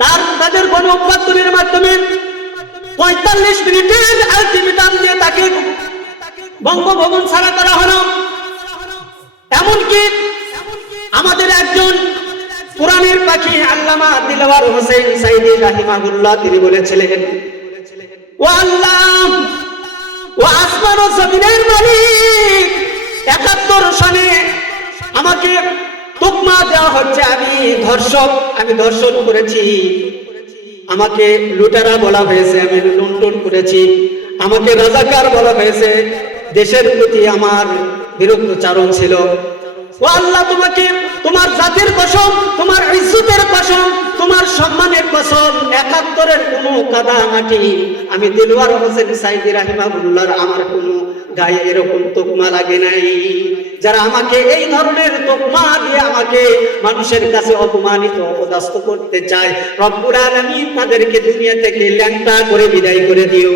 তাদের গণ অভ্যুত্থানের মাধ্যমে ৪৫ মিনিটের আলটিমেটাম দিয়ে তাকে বঙ্গভবন ছাড়া করা হলো। এমনকি আমাদের একজন কোরআনের পাখি আল্লামা দিলওয়ার হোসেন সাইদি রাহিমাহুল্লাহ তিনি বলেছিলেন, ও আল্লাহ, ও আসমান ও জমিনের মালিক, ৭১ সনে আমাকে তোকমা দেওয়া হচ্ছে আমি ধর্ষণ করেছি, আমাকে লুটেরা বলা হয়েছে, আমি লুণ্ঠন করেছি, আমাকে রাজাকার বলা হয়েছে, দেশের প্রতি আমার বিরুদ্ধাচরণ ছিল। ও আল্লাহ, তোমাকে তোমার জাতির কসম, তোমার ইজ্জতের কসম, তোমার সম্মানের কসম, ৭১-এর কোনো কাদা মাটি আমি দিলওয়ার হোসেন সাইদি রাহিমাহুল্লাহর আমার কোনো গায়ে এরকম তোকমা লাগে নাই। যারা আমাকে এই ধরনের তোকমা দিয়ে আমাকে মানুষের কাছে অপমানিত অপদস্থ করতে চায়, রব্বুল আলামিন তাদেরকে দুনিয়া থেকে ল্যাংটা করে বিদায় করে দিও।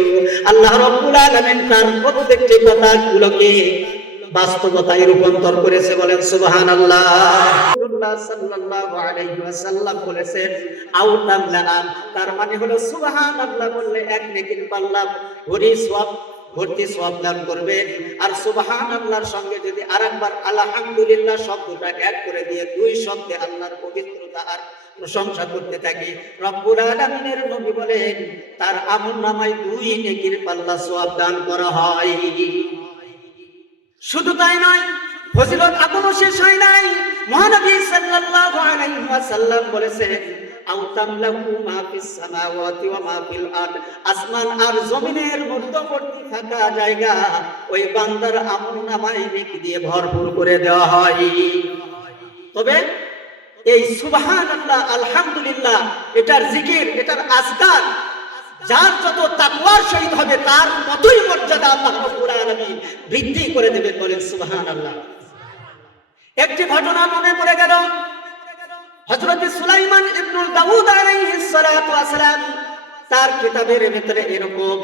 আল্লাহ রব্বুল আলামিন তার প্রত্যেকটি কথাগুলোকে বাস্তবতায় রূপান্তর করেছে, বলেন সুবহানাল্লাহ। রাসূলুল্লাহ সাল্লাল্লাহু আলাইহি ওয়াসাল্লাম বলেছেন, আউতামলান, তার মানে হলো সুবহানাল্লাহ বললে এক নেকির পাল্লা ভর্তি সওয়াব দান করবে। আর সুবহানাল্লাহর সঙ্গে যদি আরেকবার আলহামদুলিল্লাহ শব্দটা এক করে দিয়ে দুই শব্দে আল্লাহর পবিত্রতা আর প্রশংসা করতে থাকি, রব্বুল আলামিনের নবী বলেন তার আমলনামায় 2 নেকির পাল্লা সওয়াব দান করা হয়। শুধু তাই নয়, ফজিলত এখনো শেষ হয় নাই। মহানবী সাল্লাল্লাহু আলাইহি ওয়াসাল্লাম বলেছেন, আউতামলাহু মা ফিস সামাওয়াতি ওয়া মা ফিল আরদ, আসমান আর জমিনের মধ্যবর্তী ফাঁকা জায়গা ওই বান্দার আমলনামায় নেকি দিয়ে ভরপুর করে দেওয়া হয়। তবে এই সুবহানাল্লাহ, আলহামদুলিল্লাহ, এটার জিকির, এটার আজকার যার যত তাকওয়ার সহিত হবে তার ততই মর্যাদা আল্লাহ রাব্বুল আলামিন বৃদ্ধি করে দেবেন, বলেন সুবহানাল্লাহ। একটি ঘটনা মনে পড়ে গেল, হযরত সুলাইমান ইবনুল দাউদ আলাইহিস সালাতু ওয়াস সালাম তার কিতাবের ভিতরে এরকম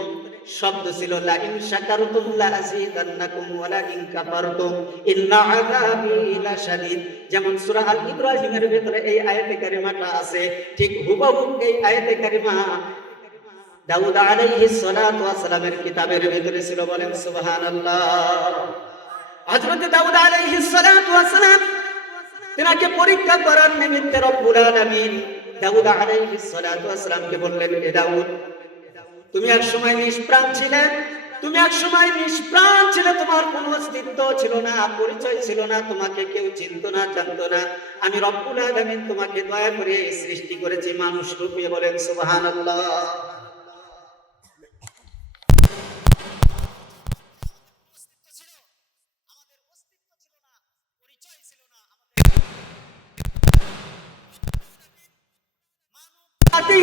শব্দ ছিল, লা ইন শাকারতুম লা আযীদান্নাকুম ওয়া লা ইন কাফারতুম ইন্না আযাবি লাশাদীদ। যেমন সূরা আল ইব্রাহিমের ভিতরে এই আয়াতে কারিমাটা আছে, ঠিক হুবহু এই আয়াতে কারিমা দাউদ আলাইহিস সালাতু ওয়াস সালামের কিতাবের ভিতরে ছিল, বলেন সুবহানাল্লাহ। হযরত দাউদ আলাইহিস সালাতু ওয়াস সালাম তিনাকে পরীক্ষা করার নিমিত্তে রব্বুল আলামিন দাউদ আলাইহিস সালাতু ওয়াস সালামকে বললেন, হে দাউদ, তুমি এক সময় নিষ্প্রাণ ছিলে, তোমার কোনো অস্তিত্ব ছিল না, পরিচয় ছিল না, তোমাকে কেউ চিনতো না, জানতো না। আমি রব্বুল আলামিন তোমাকে দয়া করে সৃষ্টি করেছি মানুষ রূপে, বলেন সুবহানাল্লাহ।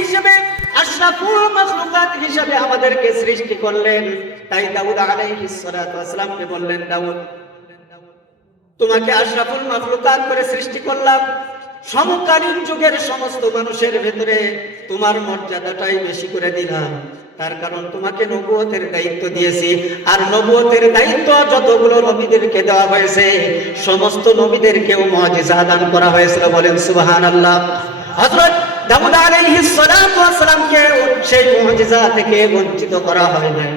হিসেবে আশরাফুল মাখলুকাত হিসেবে আমাদেরকে সৃষ্টি করলেন। তাই দাউদ আলাইহিস সালাতু ওয়াস সালামকে বললেন, দাউদ, তোমাকে আশরাফুল মাখলুকাত করে সৃষ্টি করলাম, সমকালীন যুগের সমস্ত মানুষের ভেতরে তোমার মর্যাদাটাই বেশি করে দিলাম, তার কারণ তোমাকে নবুয়তের দায়িত্ব দিয়েছি। আর নবুয়তের দায়িত্ব যতগুলো নবীদেরকে দেওয়া হয়েছে সমস্ত নবীদেরকেও মুআজিজা দান করা হয়েছিল, বলেন সুবহানাল্লাহ। হযরত দাউদ আলাইহিস সালাতু ওয়াস সালামকে সেই মুআজিজা থেকে বঞ্চিত করা হয় নাই।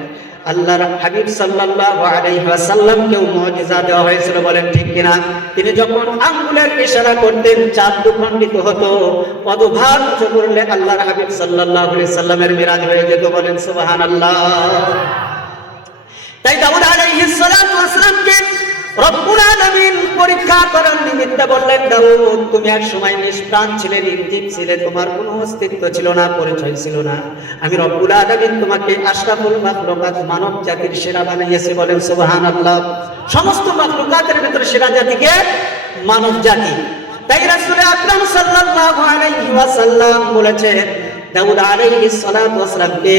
আল্লাহর হাবিব সাল্লাল্লাহু আলাইহি ওয়াসাল্লামকেও মুআজিজা দেওয়া হয়েছিল, বলেন ঠিক কিনা? তিনি যখন আঙ্গুলের ইশারা করতেন চাঁদ দুখণ্ডিত হতো, পদভার উঁচু করলে আল্লাহর হাবিব সাল্লাল্লাহু আলাইহি ওয়াসাল্লামের মিরাজ হয়ে যেত, বলেন সুবহানাল্লাহ। তাই দাউদ আলাইহিস সালাতু ওয়াস সালামকে রব্বুল আলামিন পরীক্ষা করার নিমিত্তে বললেন, দাউদ, তুমি এক সময় নিষ্প্রাণ ছিলে, নির্জীব ছিলে, তোমার কোনো অস্তিত্ব ছিল না, পরিচয় ছিল না। আমি রব্বুল আলামিন তোমাকে আশরাফুল মাখলুকাত, মানব জাতির সেরা বানিয়েছি, বলেন সুবহানাল্লাহ। সমস্ত মাখলুকাতের ভিতরে সেরা জাতিকে মানব জাতি। তাই রাসূল আকরাম সাল্লাল্লাহু আলাইহি ওয়াসাল্লাম বলেছেন, দাউদ আলাইহিস সালাতু ওয়াস সালামকে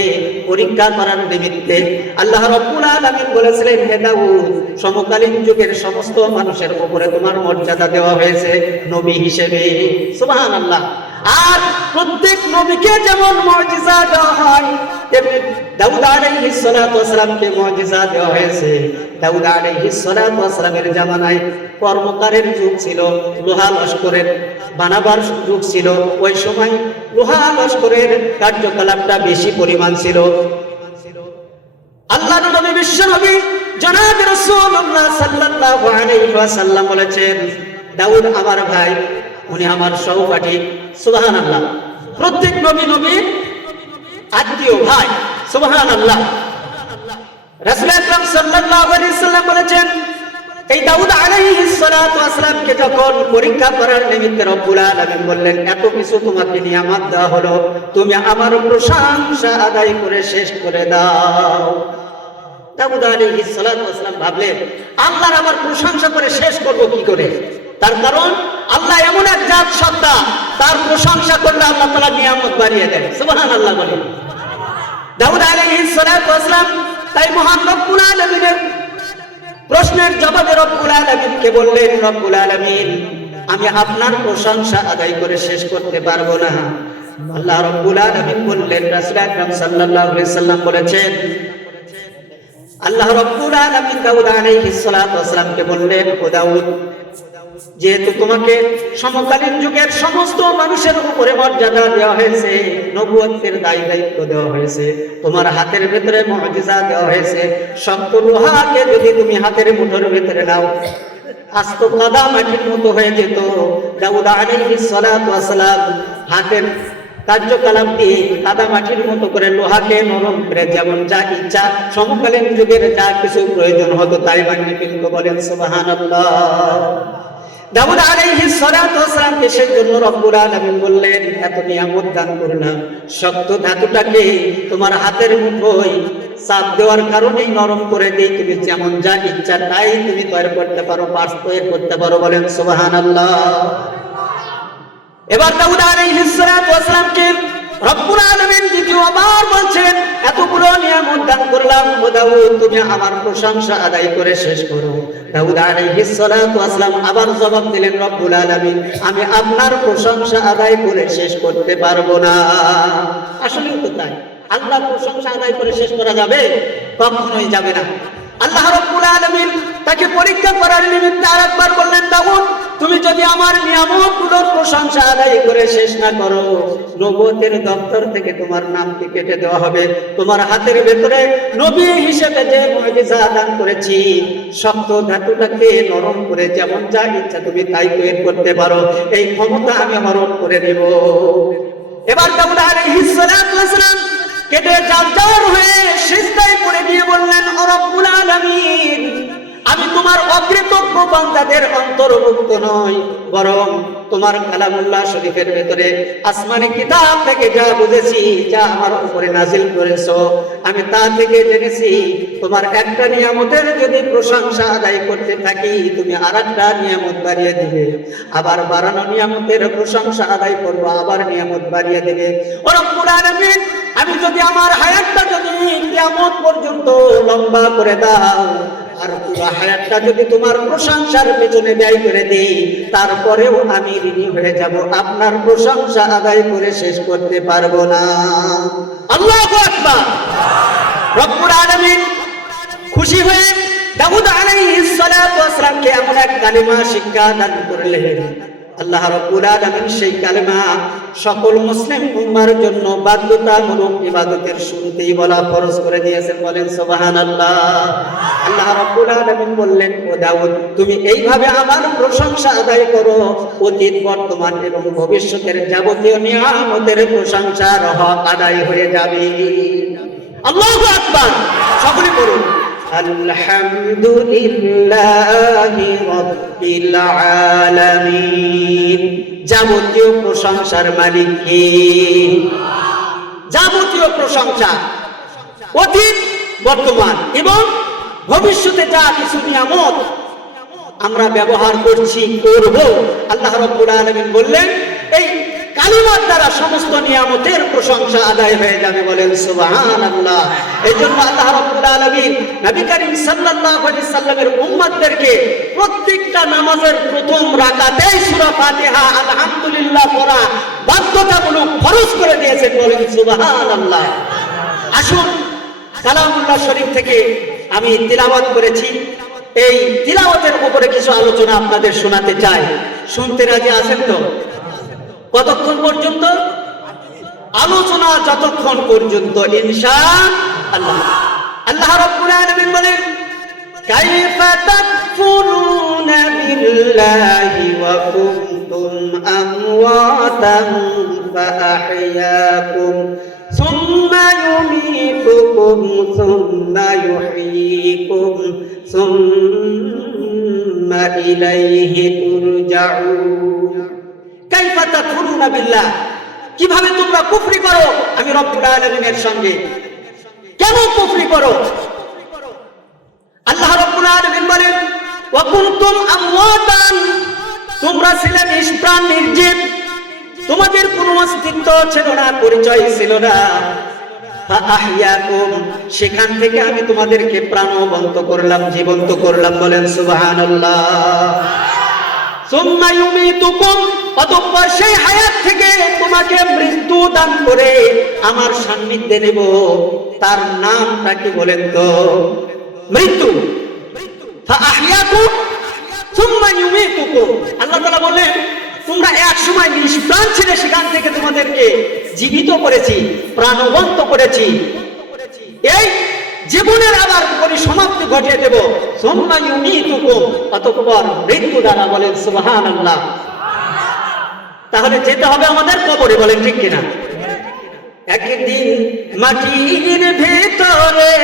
পরীক্ষা করার নিমিত্তে আল্লাহ রাব্বুল আলামিন বলেছিলেন, হে দাউদ, সমকালীন যুগের সমস্ত মানুষের উপরে তোমার মর্যাদা দেওয়া হয়েছে নবী হিসেবে, সুবহানাল্লাহ। আর প্রত্যেক নবীকে যেমন মুজিজা দেওয়া হয় তেমনি দাউদ আলাইহিস সালাতু ওয়াস সালামকে মুজিজা দেওয়া হয়েছে। দাউদ আলাইহিস সালাতু ওয়াস সালামের জামানায় কর্মকারের যুগ ছিল, লোহা লস্করের বানাবার যুগ ছিল। ওই সময় লোহা লস্করের কার্যকলাপটা বেশি পরিমাণ ছিল। আল্লাহর নবী বিশ্ব নবী জনাব রাসূলুল্লাহ সাল্লাল্লাহু আলাইহি ওয়াসাল্লাম বলেছেন, দাউদ আমার ভাই, উনি আমার সহপাঠী। সুবহানাল্লাহ। প্রত্যেক নবী আত্মীয় ভাই। সুবহানাল্লাহ। রাসূল আকরাম সাল্লাল্লাহু আলাইহি ওয়াসাল্লাম বলেছেন, এই দাউদ আলাইহিস সালাতু ওয়াস সালামকে যখন পরীক্ষা করার নিমিত্তে রব্বুল আলামিন বললেন, এত কিছু তোমাকে নিয়ামত দেওয়া হলো, তুমি আমার প্রশংসা আদায় করে শেষ করে দাও। দাউদ আলাইহিস সালাতু ওয়াস সালাম ভাবলেন, আল্লাহর আমার প্রশংসা করে শেষ করব কি করে? তার কারণ আল্লাহ এমন এক জাত সত্তা, তার প্রশংসা করলে আল্লাহ তাআলা নিয়ামত বাড়িয়ে দেন। সুবহানাল্লাহ বলেন। দাউদ আলাইহিস সালাতু ওয়াস সালাম তাই মহান রব্বুল আলামিনের প্রশ্নের জবাবে রব্বুল আলামিনকে বললেন, রব্বুল আলামিন, আমি আপনার প্রশংসা আদায় করে শেষ করতে পারবো না। আল্লাহ রব্বুল আলামিন বললেন, রাসূল আকরাম সাল্লাল্লাহু আলাইহি সাল্লাম বলেছেন, আল্লাহ রব্বুল আলামিন দাউদ আলাইহিস সালাতু ওয়াস সালামকে বললেন, ও দাউদ, যেহেতু তোমাকে সমকালীন যুগের সমস্ত মানুষের উপরে মর্যাদা দেওয়া হয়েছে, নবুয়তের দায়িত্ব দেওয়া হয়েছে, তোমার হাতের ভেতরে মুজিজা দেওয়া হয়েছে, শক্ত লোহাকে যদি তুমি হাতের মুঠোর ভেতরে নাও, আস্ত কাদা মাটির মতো হয়ে যেত। দাউদ আলাইহিস সালাতু ওয়াস সালাম হাতের কার্যকলাপ দিয়ে কাদা মাটির মতো করে লোহাকে নরম করে যেমন যা ইচ্ছা সমকালীন যুগের যা কিছু প্রয়োজন হতো তাই বানিয়ে ফেলত। বলেন সুবহানাল্লাহ। দাউদ আলাইহিস সালাতু ওয়াস সালামকে সেই জন্য রব্বুল আলামিন বললেন, এত নিয়ামত দান করলাম, শক্ত ধাতুটাকে তোমার হাতের মুঠোয় চাপ দেওয়ার কারণেই নরম করে দেই, তুমি যেমন যা ইচ্ছা তাই তুমি তৈরি করতে পারো, পার্স তৈরি করতে পারো। বলেন সুবহানাল্লাহ। এবার দাউদ আলাইহিস সালাতু ওয়াস সালামকে রব্বুল আলামিন দ্বিতীয়বার বলছেন, এতগুলো নিয়ামত দান করলাম, ও দাউদ, তুমি আমার প্রশংসা আদায় করে শেষ করো। দাউদ আলাইহিস সালাতু ওয়াস সালাম আবার জবাব দিলেন, রব্বুল আলামিন, আমি আপনার প্রশংসা আদায় করে শেষ করতে পারবো না। আসলেই তো তাই, আল্লাহর প্রশংসা আদায় করে শেষ করা যাবে? কখনোই যাবে না। আল্লাহ রাব্বুল আলামিন তাকে পরীক্ষা করার নিমিত্তে আরেকবার বললেন, দাউদ, তুমি যদি আমার নিয়ামতগুলোর প্রশংসা আদায় করে শেষ না করো, নবুয়তের দপ্তর থেকে তোমার নামকে কেটে দেওয়া হবে। তোমার হাতের ভেতরে নবী হিসেবে যে মুজিজা দান করেছি, শক্ত ধাতুটাকে নরম করে যেমন যা ইচ্ছা তুমি তাই তৈরি করতে পারো, এই ক্ষমতা আমি হরণ করে দেব। এবার দাউদ আলাইহিস সালাতু ওয়াস সালাম কেটে জারজার হয়ে সিজদায় পড়ে গিয়ে বললেন, ও রব্বুল আলামিন, আমি তোমার অকৃতজ্ঞ বান্দাদের অন্তর্ভুক্ত নই, বরং তোমার কালামুল্লাহ শরীফের ভেতরে আসমানি কিতাব থেকে যা বুঝেছি, যা আমার উপরে নাজিল করেছো, আমি তা থেকে জেনেছি তোমার একটা নিয়ামতের যদি প্রশংসা আদায় করতে থাকি, তুমি আরেকটা নিয়ামত বাড়িয়ে দিবে, আবার বাড়ানো নিয়ামতের প্রশংসা আদায় করবো, আবার নিয়ামত বাড়িয়ে দিবে। ও রব্বুল আলামিন, আমি যদি আমার হায়াতটা যদি কিয়ামত পর্যন্ত লম্বা করে দাও, আর পুরো হায়াতটা যদি তোমার প্রশংসার পেছনে ব্যয় করে দেই, তারপরেও আমি ঋণী হয়ে যাব, আপনার প্রশংসা আদায় করে শেষ করতে পারবো না। আল্লাহু আকবার। রব্বুল আলামিন খুশি হয়ে দাউদ আলাইহিস সালাতু ওয়াস সালামকে এমন এক কালিমা শিক্ষা দান করলেন, আল্লাহ রাব্বুল আলামিন সেই কালিমা সকল মুসলিম উম্মার জন্য বাধ্যতামূলক ইবাদতের শুরুতেই বলা ফরজ করে দিয়েছেন। বলেন সুবহানাল্লাহ। আল্লাহ রাব্বুল আলামিন বললেন, ও দাউদ, তুমি এইভাবে আমার প্রশংসা আদায় করো, অতীত বর্তমান এবং ভবিষ্যতের যাবতীয় নিয়ামতের প্রশংসার হক আদায় হয়ে যাবে। আল্লাহু আকবার। সকলে বলুন আলহামদুলিল্লাহি রাব্বিল আলামিন। যাবতীয় প্রশংসার মালিক কে? যাবতীয় প্রশংসা অতীত বর্তমান এবং ভবিষ্যতে যা কিছু নিয়ামত আমরা ব্যবহার করছি, করব, আল্লাহ রাব্বুল আলামিন বললেন, এই কালিমার দ্বারা সমস্ত নিয়ামতের প্রশংসা আদায় হয়ে যাবে, বলেন সুবহানাল্লাহ। এইজন্য আল্লাহ রাব্বুল আলামিন নবী করিম সাল্লাল্লাহু আলাইহি সাল্লামের উম্মতদেরকে প্রত্যেকটা নামাজের প্রথম রাকাতেই সূরা ফাতিহা আলহামদুলিল্লাহ পড়া বাধ্যতামূলক ফরজ করে দিয়েছেন, বলেন সুবহানাল্লাহ। আসুন কালামুল্লাহ শরীফ থেকে আমি তিলাওয়াত করেছি, এই তিলাওয়াতের উপরে কিছু আলোচনা আপনাদের শোনাতে চাই। শুনতে রাজি আছেন তো? কতক্ষণ পর্যন্ত? আলোচনা যতক্ষণ পর্যন্ত ইনশাআল্লাহ। আল্লাহ রাব্বুল আলামিন বলেন, কাইফা তাকফুরুনা বিল্লাহি ওয়া কুনতুম আমওয়াতান ফাআহইয়াকুম সুম্মা ইউমীতুকুম সুম্মা ইউহয়ীকুম সুম্মা ইলাইহি তুরজাউন। কাইফা তাকফুরুনা বিল্লাহ, কিভাবে তোমরা কুফরি করো আমি রব্বুল আলামিনের সঙ্গে? কেন কুফরি করো? আল্লাহ রাব্বুল আলামিন বলেন, ওয়া কুনতুম আমওয়াতান, তোমরা ছিলে নিষ্প্রাণ নির্জীব, তোমাদের কোনো অস্তিত্ব ছিল না, পরিচয় ছিল না। ফাআহইয়াকুম, সেখান থেকে আমি তোমাদেরকে প্রাণবন্ত করলাম, জীবন্ত করলাম, বলেন সুবহানাল্লাহ। সুম্মা ইউমীতুকুম, অতঃপর সেই হায়াত থেকে তোমাকে মৃত্যু দান করে আমার সান্নিধ্যে নেব। তার নামটা কি বলেন তো? মৃত্যু। ফাআহইয়াকুম সুম্মা ইউমীতুকুম, আল্লাহ তাআলা বলেন তোমরা এক সময় নিষ্প্রাণ ছিলে, সেখান থেকে তোমাদেরকে জীবিত করেছি, প্রাণবন্ত করেছি। এই জীবনের আবার পরিসমাপ্তি ঘটিয়ে দেব। সুম্মা ইউমীতুকুম, অতঃপর মৃত্যু দ্বারা, বলেন সুবহানাল্লাহ। তাহলে যেতে হবে আমাদের কবরে, বলেন ঠিক কিনা? একদিন মাটির ভেতরে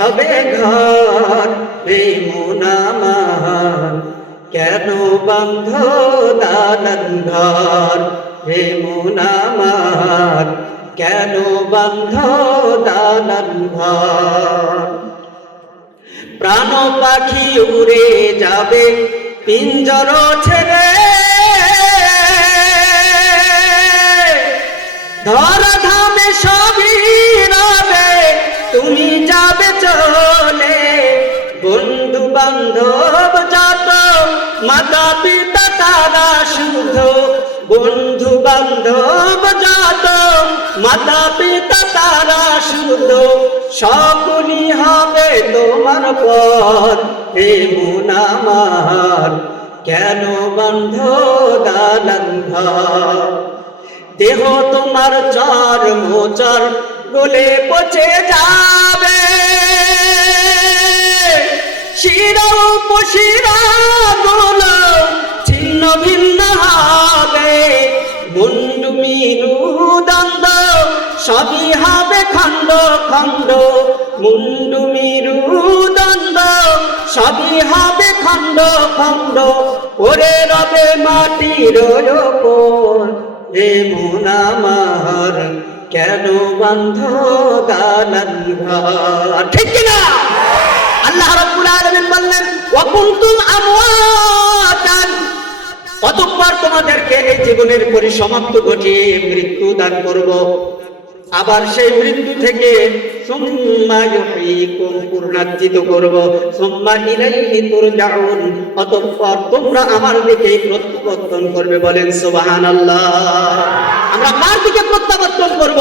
হবে ঘর, রে মন আমার কেন বান্ধ দালান ঘর, হে মন আমার কেন বান্ধ দালান ঘর। প্রাণ পাখি উড়ে যাবে পিঞ্জর ছেড়ে, ধরা ধামে সবই রবে, তুমি যাবে চলে। বন্ধু বান্ধব যত, মাতা পিতা তারা শুধু, বন্ধু বান্ধব যত, মাতা পিতা তারা শুধু, সকলই হবে তোমার পর, হে মন আমার কেন বান্ধ দালান ঘর। দেহ তোমার চার মোচার গলে পচে যাবে, শিরা উপশিরা গুলো ছিন্ন ভিন্ন হবে, মুন্ডু মেরুদণ্ড সবই হবে খণ্ড খণ্ড, মুন্ডু মেরুদণ্ড সবই হবে খণ্ড খণ্ড, ওরে রবে মাটির ওপর, হে মন আমার কেন বান্ধ দালান ঘর। ঠিক কিনা? আল্লাহ রাব্বুল আলামিন বললেন, ওয়া কুনতুম আমওয়াতান, অতঃপর তোমাদেরকে এই জীবনের পরিসমাপ্তি ঘটিয়ে মৃত্যু দান করব, আবার সেই মৃত্যু থেকে সুম্মা ইউহয়ীকুম, পূর্ণাজ্জিত করব, সুম্মা ইলাইহি তুরজাউন, অতঃপর তোমরা আমার দিকে প্রত্যাবর্তন করবে, বলেন সুবহানাল্লাহ। আমরা কার দিকে প্রত্যাবর্তন করব?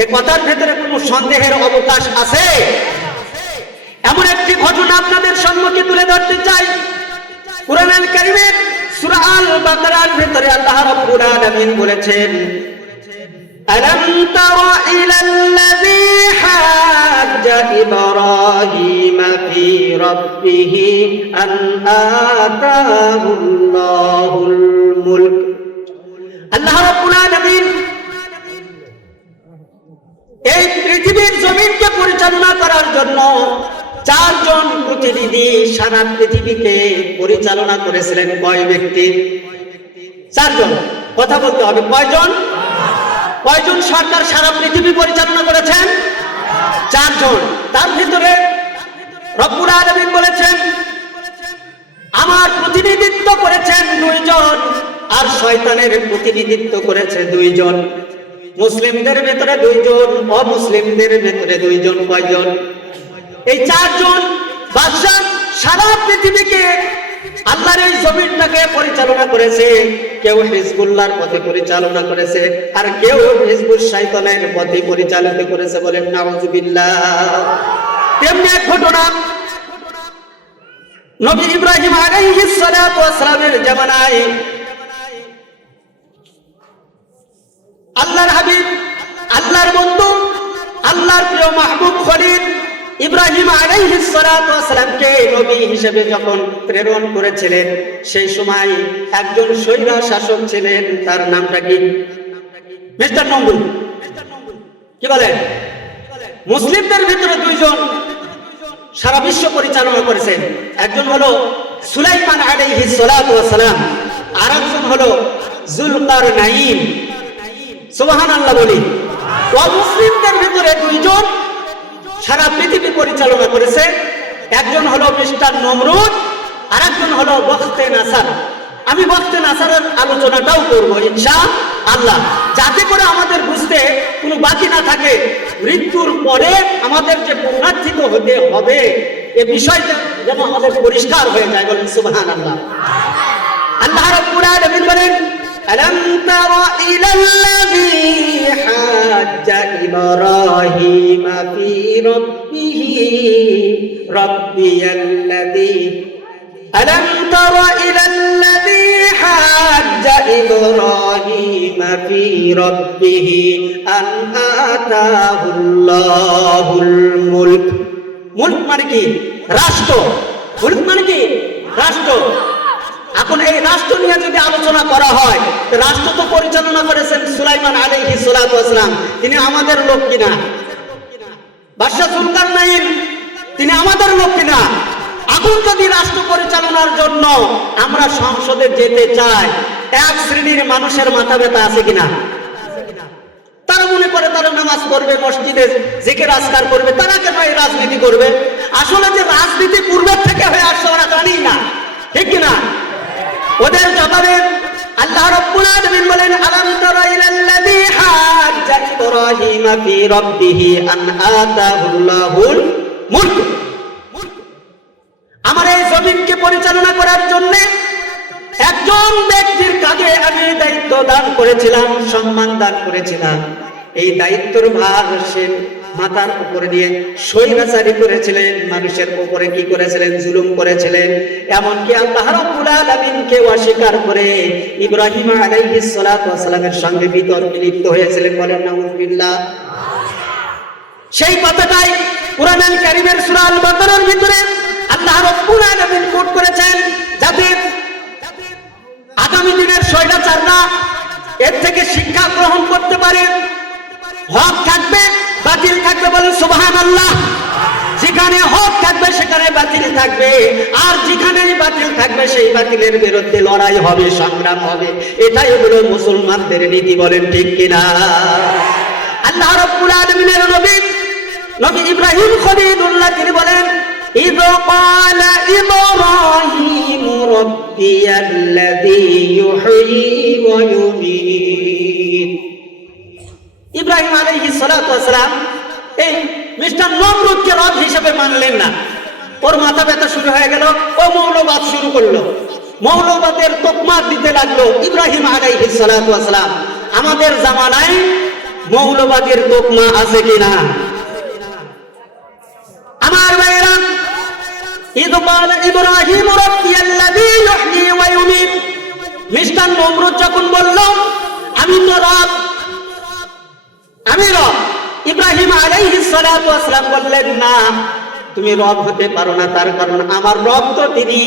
এই কথার ভেতরে কোনো সন্দেহের অবকাশ আছে? এমন একটি ঘটনা আপনাদের সম্মুখে তুলে ধরতে চাই। কুরআনুল কারীমের সূরা আল বাকারার ভেতরে আল্লাহ রাব্বুল আলামিন বলেছেন, আলাম তারা ইলাল্লাযী হাজ্জা ইব্রাহিমা ফী রাব্বিহি আন আতাহুল্লাহুল মুলক। আল্লাহ রাব্বুল আলামিন এই পৃথিবীর জমিনকে পরিচালনা করার জন্য চারজন প্রতিনিধি সারা পৃথিবীকে পরিচালনা করেছিলেন। কয় ব্যক্তি? চারজন। কথা বলতে হবে, কয়জন? কয়জন সরকার সারা পৃথিবী পরিচালনা করেছেন? চারজন। তার ভিতরে রব্বুল আলামিন বলেছেন আমার প্রতিনিধিত্ব করেছেন দুইজন, আর শয়তানের প্রতিনিধিত্ব করেছে দুইজন। মুসলিমদের ভেতরে দুইজন, অমুসলিমদের ভেতরে দুইজন। কয়জন? এই চারজন বাদশা সারা পৃথিবীকে, আল্লাহর এই জমিনটাকে পরিচালনা করেছে। কেউ হিজবুল্লাহর পথে পরিচালনা করেছে, আর কেউ হিজবুল শয়তানের পথে পরিচালিত করেছে। বলেন নাউজুবিল্লাহ। তেমনি এক ঘটনা নবী ইব্রাহিম আলাইহিস সালাতু ওয়াস সালামের জামানায় আল্লাহর হাবিব, আল্লাহর বন্ধু, আল্লাহর প্রিয় মাহবুব খলিল ইব্রাহিম আলাইহিস সালাতু ওয়াস সালামকে নবী হিসেবে যখন প্রেরণ করেছিলেন, সেই সময় একজন স্বৈরা শাসক ছিলেন। তার নামটা কি? মিস্টার নমরুদ। কি বলেন? মুসলিমদের ভিতরে দুইজন সারা বিশ্ব পরিচালনা করেছেন। একজন হলো সুলাইমান আলাইহিস সালাতু ওয়াস সালাম, আর একজন হলো যুলকারনাইন। সুবহানাল্লাহ বলি। মুসলিমদের ভিতরে দুইজন সারা পৃথিবী পরিচালনা করেছে। একজন হলো মিস্টার নমরুদ, আর একজন হলো বখতে নাসার। আমি বখতে নাসারের আলোচনাটাও করবো ইনশাআল্লাহ, যাতে করে আমাদের বুঝতে কোনো বাকি না থাকে। মৃত্যুর পরে আমাদের যে পুনরুত্থিত হতে হবে, এই বিষয়টা যেন আমাদের পরিষ্কার হয়ে যায়। বলেন সুবহানাল্লাহ। আল্লাহ রাব্বুল আলামিন বলেন, ألم تر إلى الذي حاج إبراهيم في ربه ربي الذي ألم تر إلى الذي حاج إبراهيم في ربه أن آتاه الله الملك। মুলক মানে কি? রাষ্ট্র। মুলক মানে কি? রাষ্ট্র। এখন এই রাষ্ট্র নিয়ে যদি আলোচনা করা হয়, রাষ্ট্র তো পরিচালনা করেছেন সুলাইমান আলাইহিস সালাতু ওয়াস সালাম। তিনি আমাদের লোক কিনা? বাদশা যুলকারনাইন তিনি আমাদের লোক কিনা? এখন যদি রাষ্ট্র পরিচালনার জন্য আমরা সংসদে যেতে চাই, এক শ্রেণীর মানুষের মাথা ব্যথা আছে কিনা? তারা মনে করে তারা নামাজ পড়বে, মসজিদে জিকির আজকার করবে, তারা কেন এই রাজনীতি করবে? আসলে যে রাজনীতি পূর্বের থেকে হয়ে আসছে ওরা জানি না, ঠিক কিনা? ওদের জবাবে আল্লাহ রাব্বুল আলামিন বলেন, আলাম তারা ইলাল্লাযী হাজ্জা ইব্রাহিম ফি রাব্বিহি আন আতাহুল্লাহুল মুলক। আমার এই জমিনকে পরিচালনা করার জন্য একজন ব্যক্তির কাঁধে আমি দায়িত্ব দান করেছিলাম, সম্মান দান করেছিলাম। এই দায়িত্বের ভার সে মাথার উপরে নিয়ে স্বৈরাচারী করেছিলেন, মানুষের উপরে কি করেছিলেন? জুলুম করেছিলেন। এমনকি আল্লাহ রাব্বুল আলামিনকে অস্বীকার করে ইব্রাহিম আলাইহিস সালাতু ওয়াস সালামের সঙ্গে বিতর্কে লিপ্ত হয়েছিলেন। বলেন নাউজুবিল্লাহ। সেই কথাটাই কুরআনুল কারীমের সূরা আল বাকারার ভিতরে আল্লাহ রাব্বুল আলামিন কোট করেছেন, যাতে আগামী দিনের স্বৈরাচাররা এর থেকে শিক্ষা গ্রহণ করতে পারে। হক থাকবে, বাতিল থাকবে। বলেন সুবহানাল্লাহ। যেখানে হক থাকবে সেখানে বাতিল থাকবে, আর যেখানেই বাতিল থাকবে সেই বাতিলের বিরুদ্ধে লড়াই হবে, সংগ্রাম হবে। এটাই হলো মুসলমানদের নীতি। বলেন ঠিক কিনা? আল্লাহ রাব্বুল আলামিনের নবী ইব্রাহিম খলিলুল্লাহ তিনি বলেন, إذ قال إبراهيم ربي الذي يحيي ويميت। ইব্রাহিম আলাইহিস সালাতু ওয়াস সালাম এই মিস্টার নমরুদকে রব হিসেবে মানলেন না। ওর মাথা ব্যথা শুরু হয়ে গেল, ও মৌলবাদ শুরু করলো, মৌলবাদের তকমা দিতে লাগলো ইব্রাহিম আলাইহিস সালাতু ওয়াস সালাম। আমাদের জামানায় মৌলবাদের তকমা আছে কিনা? আমার ভাইরা, إذ قال إبراهيم ربي الذي يحيي ويميت। মিস্টার নমরুদ যখন বলল আমি তো রব, আমি রব, ইব্রাহিম আলাইহিস সালাতু ওয়াস সালাম বললেন, না তুমি রব হতে পারো না। তার কারণ আমার রব তো তিনি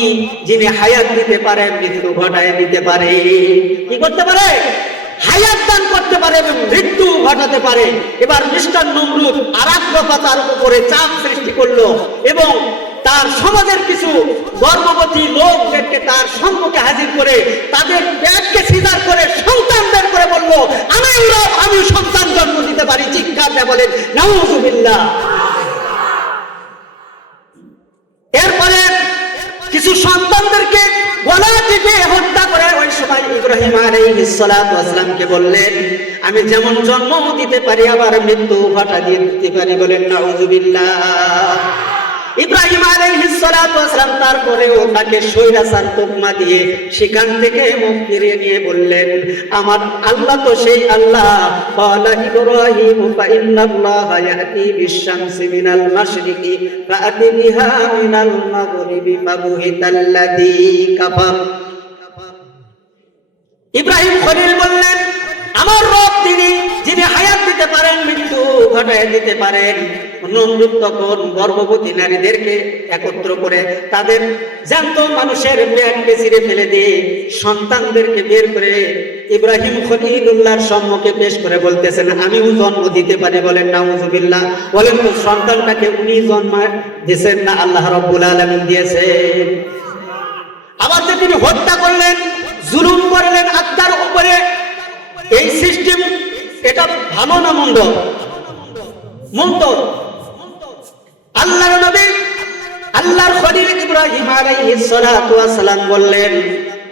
যিনি হায়াত দিতে পারে, মৃত্যু ঘটায় দিতে পারে। কি করতে পারে? হায়াত দান করতে পারে এবং মৃত্যু ঘটাতে পারে। এবার মিস্টার নমরুদ আরেক দফা তার উপরে চাপ সৃষ্টি করলো এবং তার সমাজের কিছু গর্ভবতী লোকদেরকে তার সম্মুখে হাজির করে তাদের পেটকে সিজার করে সন্তান বের করে বলল, আমি রব, আমি সন্তান জন্ম দিতে পারি। চিৎকার দিয়ে বলেন নাউজুবিল্লাহ। এরপরে কিছু সন্তানদেরকে গলা টিপে হত্যা করে ওই সময় ইব্রাহিম আলাইহিস সালাতু ওয়াস সালামকে বললেন, আমি যেমন জন্ম দিতে পারি আবার মৃত্যু ঘটা দিতে পারি, বলেন নাউযুবিল্লাহ। ইব্রাহিম আলাইহিস সালাতু ওয়াস সালাম তারপরেও তাকে স্বৈরাচার তকমা দিয়ে সেখান থেকে মুখ ফিরিয়ে নিয়ে বললেন, আমার আল্লাহ তো সেই আল্লাহ, ক্বালা ইব্রাহিম ফাইন্নাল্লাহা ইয়াতি বিশ-শামসি মিনাল মাশরিকি ফাআতি বিহা মিনাল মাগরিবি ফাবুহিতাল্লাযী কাফার। ইব্রাহিম খলিল বললেন, আমার রব তিনি, যিনি হায়াত দিতে পারেন, মৃত্যু ঘটায় দিতে পারেন। নমরুদ তখন গর্ভবতী নারীদেরকে একত্র করে তাদের জ্যান্ত মানুষের পেটকে ছিঁড়ে ফেলে দিয়ে সন্তানদেরকে বের করে ইব্রাহিম খলিলুল্লাহর সম্মুখে পেশ করে বলতেছেন, আমিও জন্ম দিতে পারি, বলেন নাউযুবিল্লাহ। বলেন তো সন্তানটাকে উনি জন্ম দিয়েছেন না আল্লাহ রাব্বুল আলামিন দিয়েছেন? আবার যে তিনি হত্যা করলেন, জুলুম করলেন আত্মার উপরে, এই সিস্টেম এটা ভালো না মন্দ? মন্দ। আল্লাহর নবী আল্লাহর খলিল ইব্রাহিম আলাইহিস সালাতু ওয়াস সালাম বললেন,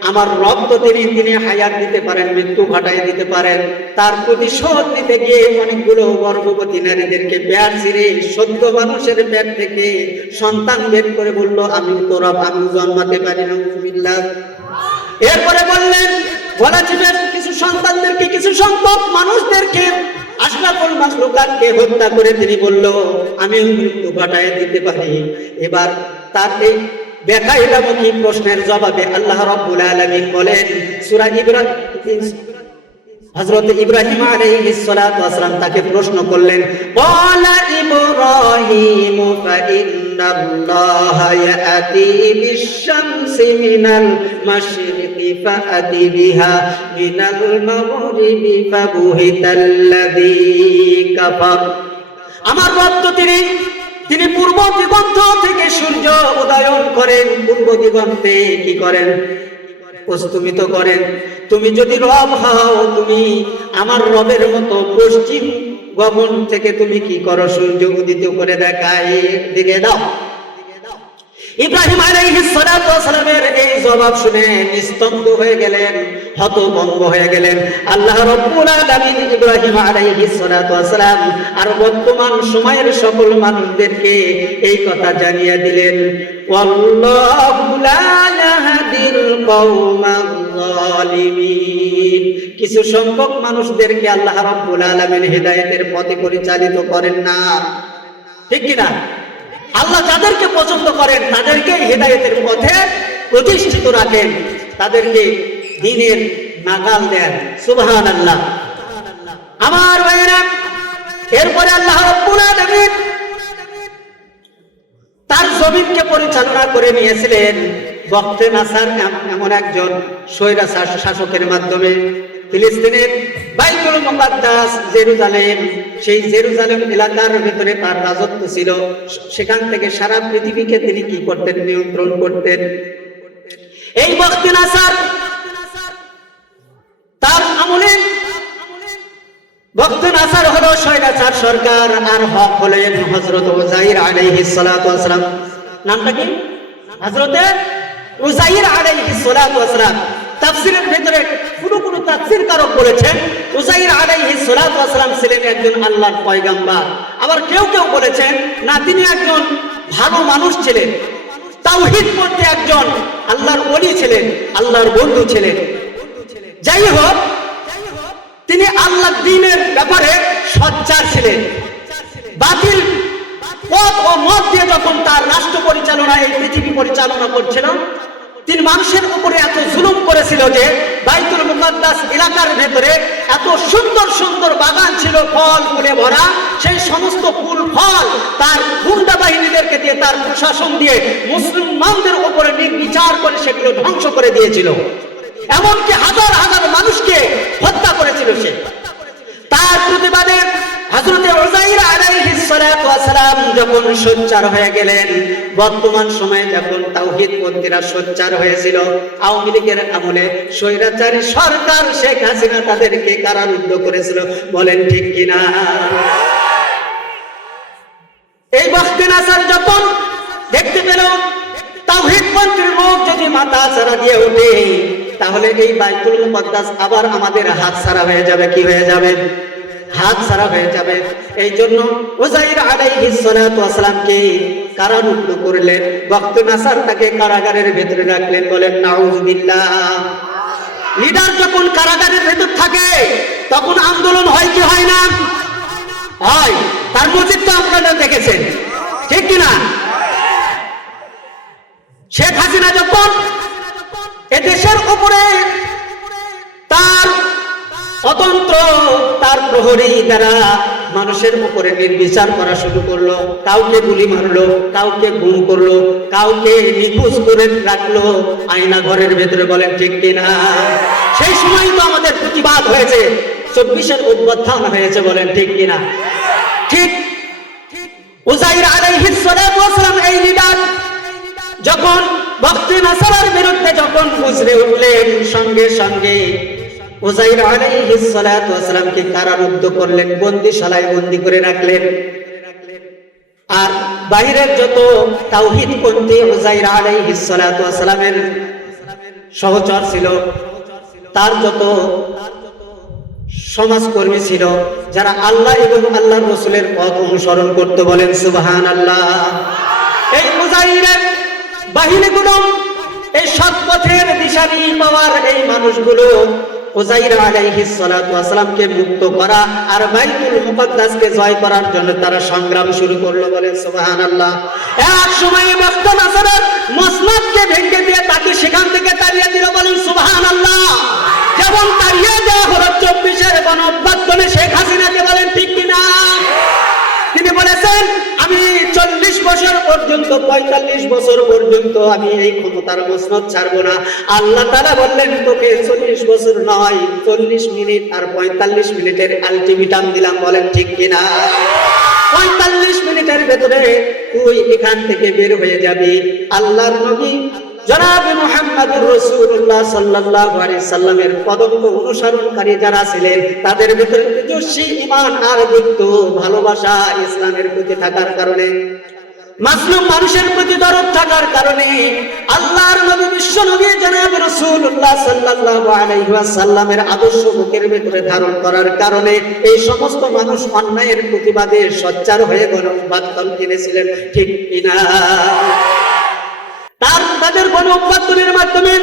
আমার রব তো তিনি হায়াত দিতে পারেন, মৃত্যু ঘটায় দিতে পারেন। তার প্রতিশোধ নিতে গিয়ে অনেকগুলো গর্ভবতী নারীদেরকে পেট ছিঁড়ে সদ্য মানুষের পেট থেকে সন্তান বের করে বলল, আমি তো রব, আমি জন্মাতে পারি, নাউযুবিল্লাহ। এরপরে বললেন, বলা জীবের কিছু সন্তানদেরকে, কিছু সংখ্যক মানুষদেরকে, আশরাফুল মাখলুকাতকে হত্যা করে তিনি বলল, আমি মৃত্যু ঘটায় দিতে পারি। এবার তার এই বেকায়দামুখী প্রশ্নের জবাবে আল্লাহ রাব্বুল আলামিন বলেন, সূরা ইব্রাহিম, হযরত ইব্রাহিম আলাইহিস সালাতু ওয়াস সালাম তাকে প্রশ্ন করলেন, ক্বালা ইব্রাহিম ফাইন্নাল্লাহা ইয়াতি বিশ-শামসি মিনাল মাশরিকি ফাআতি বিহা মিনাল মাগরিবি ফাবুহিতাল্লাযী কাফার। আমার রব তো তিনি পূর্ব দিগন্ত থেকে সূর্য উদয়ন করেন, পূর্ব দিগন্তে কি করেন? প্রস্তুমিত করেন। তুমি যদি রব হও, তুমি আমার রবের মতো পশ্চিম গগন থেকে তুমি কি করো? সূর্য উদিত করে দেখায়, দিকে দাও। ইব্রাহিম আলাইহিস সালাতু ওয়াস সালামের এই জবাব শুনে নিস্তব্ধ হয়ে গেলেন, হতভম্ব হয়ে গেলেন। আল্লাহ রাব্বুল আলামিন ইব্রাহিম আলাইহিস সালাতু ওয়াস সালাম আর বর্তমান সময়ের সকল মানুষদেরকে এই কথা জানিয়ে দিলেন, ওয়াল্লাহু লা ইয়াহদিল কওমাজ যালিমিন। কিছু সংখ্যক মানুষদেরকে আল্লাহ রাব্বুল আলামিন হিদায়াতের পথে পরিচালিত করেন না, ঠিক কি না? আল্লাহ যাদেরকে পছন্দ করেন তাদেরকে হিদায়াতের পথে প্রতিষ্ঠিত রাখেন, তাদেরকে দ্বীনের নাগাল দেন। সুবহানাল্লাহ। আমার ভাইরা, এরপরে আল্লাহ রাব্বুল আলামিন তার জমিনকে পরিচালনা করে নিয়েছিলেন বখতে নাসার এমন একজন স্বৈরাচার শাসকের মাধ্যমে। ফিলিস্তিনের বাইতুল মুকাদ্দাস জেরুজালেম, সেই জেরুজালেম এলাকার ভিতরে তার রাজত্ব ছিল। সেখান থেকে সারা পৃথিবীকে তিনি কি করতেন? নিয়ন্ত্রণ করতেন। এই বখতে নাসার তার আমলে, বখতে নাসার হলো স্বৈরাচার সরকার, আর হক হলেন হযরত উযাইর আলাইহিস সালাতু ওয়াস সালাম। নামটা কি? হযরত উযাইর আলাইহিস সালাতু ওয়াস সালাম। তাফসীরের ভিতরে কোন তাফসীরকারক বলেছেন উযাইর আলাইহিস সালাতু ওয়াস সালাম ছিলেন একজন আল্লাহর পয়গম্বর। আবার কেউ কেউ বলেছেন না, তিনি একজন ভালো মানুষ ছিলেন, তাওহীদ পড়তে একজন আল্লাহর ওলি ছিলেন, আল্লাহর বন্ধু ছিলেন। যাই হোক, তিনি আল্লাহর দ্বীনের ব্যাপারে সচ্চার ছিলেন। বাতিল পথ ও মত দিয়ে যখন তার রাষ্ট্র পরিচালনা, এই পৃথিবী পরিচালনা করছিল, তিনি মানুষের উপরে এত জুলুম করেছিল যে বাইতুল মুকাদ্দাস এলাকার ভেতরে এত সুন্দর সুন্দর বাগান ছিল, ফল ফুলে ভরা। সেই সমস্ত ফুল ফল তার গুন্ডা বাহিনীদেরকে দিয়ে, তার প্রশাসন দিয়ে মুসলমানদের উপরে নির্বিচার করে সেগুলো ধ্বংস করে দিয়েছিল। এমনকি হাজার হাজার মানুষকে হত্যা করেছিল সে। তার প্রতিবাদে হযরত উযাইর আলাইহিস সালাতু ওয়াস সালাম যখন সোচ্চার হয়ে গেলেন, বর্তমান সময়ে যখন তাওহীদপন্থীরা সোচ্চার হয়েছিল, আওয়ামী লীগের আমলে স্বৈরাচারী সরকার শেখ হাসিনা তাদেরকে কারারুদ্ধ করেছিল, বলেন ঠিক কিনা? এই বখতে নাসার যখন দেখতে পেল তাওহীদপন্থীর লোক যদি মাথা ছাড়া দিয়ে ওঠে, তাহলে এই বাইতুল মুকদ্দাস আবার আমাদের হাতছাড়া হয়ে যাবে। কি হয়ে যাবে? হাতছাড়া হয়ে যাবে। এই জন্য উযাইর আলাইহিস সালাতু ওয়াস সালামকে কারারুদ্ধ করলেন, বখত নাসার তাকে কারাগারের ভেতরে রাখলেন। বলেন নাউযুবিল্লাহ। লিডার যখন কারাগারের ভেতর থাকে তখন আন্দোলন হয় কি হয় না? হয়। তার মজিদ তো আপনারা দেখেছেন, ঠিক কিনা? শেখ হাসিনা যখন এদেশের উপরে তার অতন্ত্র, তার প্রহরী দ্বারা মানুষের উপরে নির্বিচার করা শুরু করলো, কাউকে গুলি মারলো, কাউকে গুম করলো, কাউকে নিখোঁজ করে রাখলো আয়না ঘরের ভেতরে। বলেন ঠিক কিনা? সেই সময় তো আমাদের প্রতিবাদ হয়েছে, 24-এর অভ্যুত্থান হয়েছে। বলেন ঠিক কিনা? ঠিক। উযাইর আলাইহিস সালাতু ওয়াস সালাম এই লিডার যখন বখতে নাসারের বিরুদ্ধে যখন বুঝরে উঠলেন, সঙ্গে সঙ্গে উযাইর আলাইহিস সালাতু ওয়াস সালামকে কারারুদ্ধ করলেন, বন্দিশালায় বন্দী করে রাখলেন। আর বাইরের যত তাওহীদপন্থী উযাইর আলাইহিস সালাতু ওয়াস সালামের সহচর ছিল, তার যত সমাজকর্মী ছিল, যারা আল্লাহ এবং আল্লাহর রাসূলের পথ অনুসরণ করতে, বলেন সুবহানাল্লাহ। এই উযাইরের বাহিনীগুলো, এই সৎ পথের দিশারি পাওয়ার এই মানুষগুলো উযাইর আলাইহিস সালাতু ওয়াস সালামকে মুক্ত করা আর বাইতুল মুকদ্দাসকে জয় করার জন্য তারা সংগ্রাম শুরু করলো। বলেন সুবহানাল্লাহ। এক সময় বখত নাসারের মসনদকে ভেঙে দিয়ে তাকে সেখান থেকে তাড়িয়ে দিল। বলেন সুবহানাল্লাহ। যেমন তাড়িয়ে দেওয়া হলো 24-এর গণঅভ্যুত্থানে শেখ হাসিনাকে। বলেন ঠিক কিনা? তিনি বলেছেন, আমি 40 বছর পর্যন্ত, 45 বছর পর্যন্ত আমি এই ক্ষমতার মসনদ ছাড়বো না। আল্লাহ তাআলা বললেন, তোকে 40 বছর নয়, 40 মিনিট আর 45 মিনিটের আলটিমেটাম দিলাম। বলেন ঠিক কিনা? 45 মিনিটের ভেতরে তুই এখান থেকে বের হয়ে যাবি। আল্লাহর নবী জনাব মুহাম্মদুর রাসূলুল্লাহ সাল্লাল্লাহু আলাইহি সাল্লামের পদঙ্ক অনুসরণকারী যারা ছিলেন, তাদের ভিতরে তেজস্বী ঈমান আর দীপ্ত ভালোবাসা ইসলামের প্রতি থাকার কারণে, মাসলুম মানুষের প্রতি দরদ থাকার কারণে, আল্লাহর নবী বিশ্ব নবী জনাব রাসূলুল্লাহ সাল্লাল্লাহু আলাইহি ওয়াসাল্লামের আদর্শ বুকের ভিতরে ধারণ করার কারণে এই সমস্ত মানুষ অন্যায়ের প্রতিবাদে সোচ্চার হয়ে গণঅভ্যুত্থান কিনেছিলেন। ঠিক কিনা? তাদের গণঅভ্যুত্থানের মাধ্যমে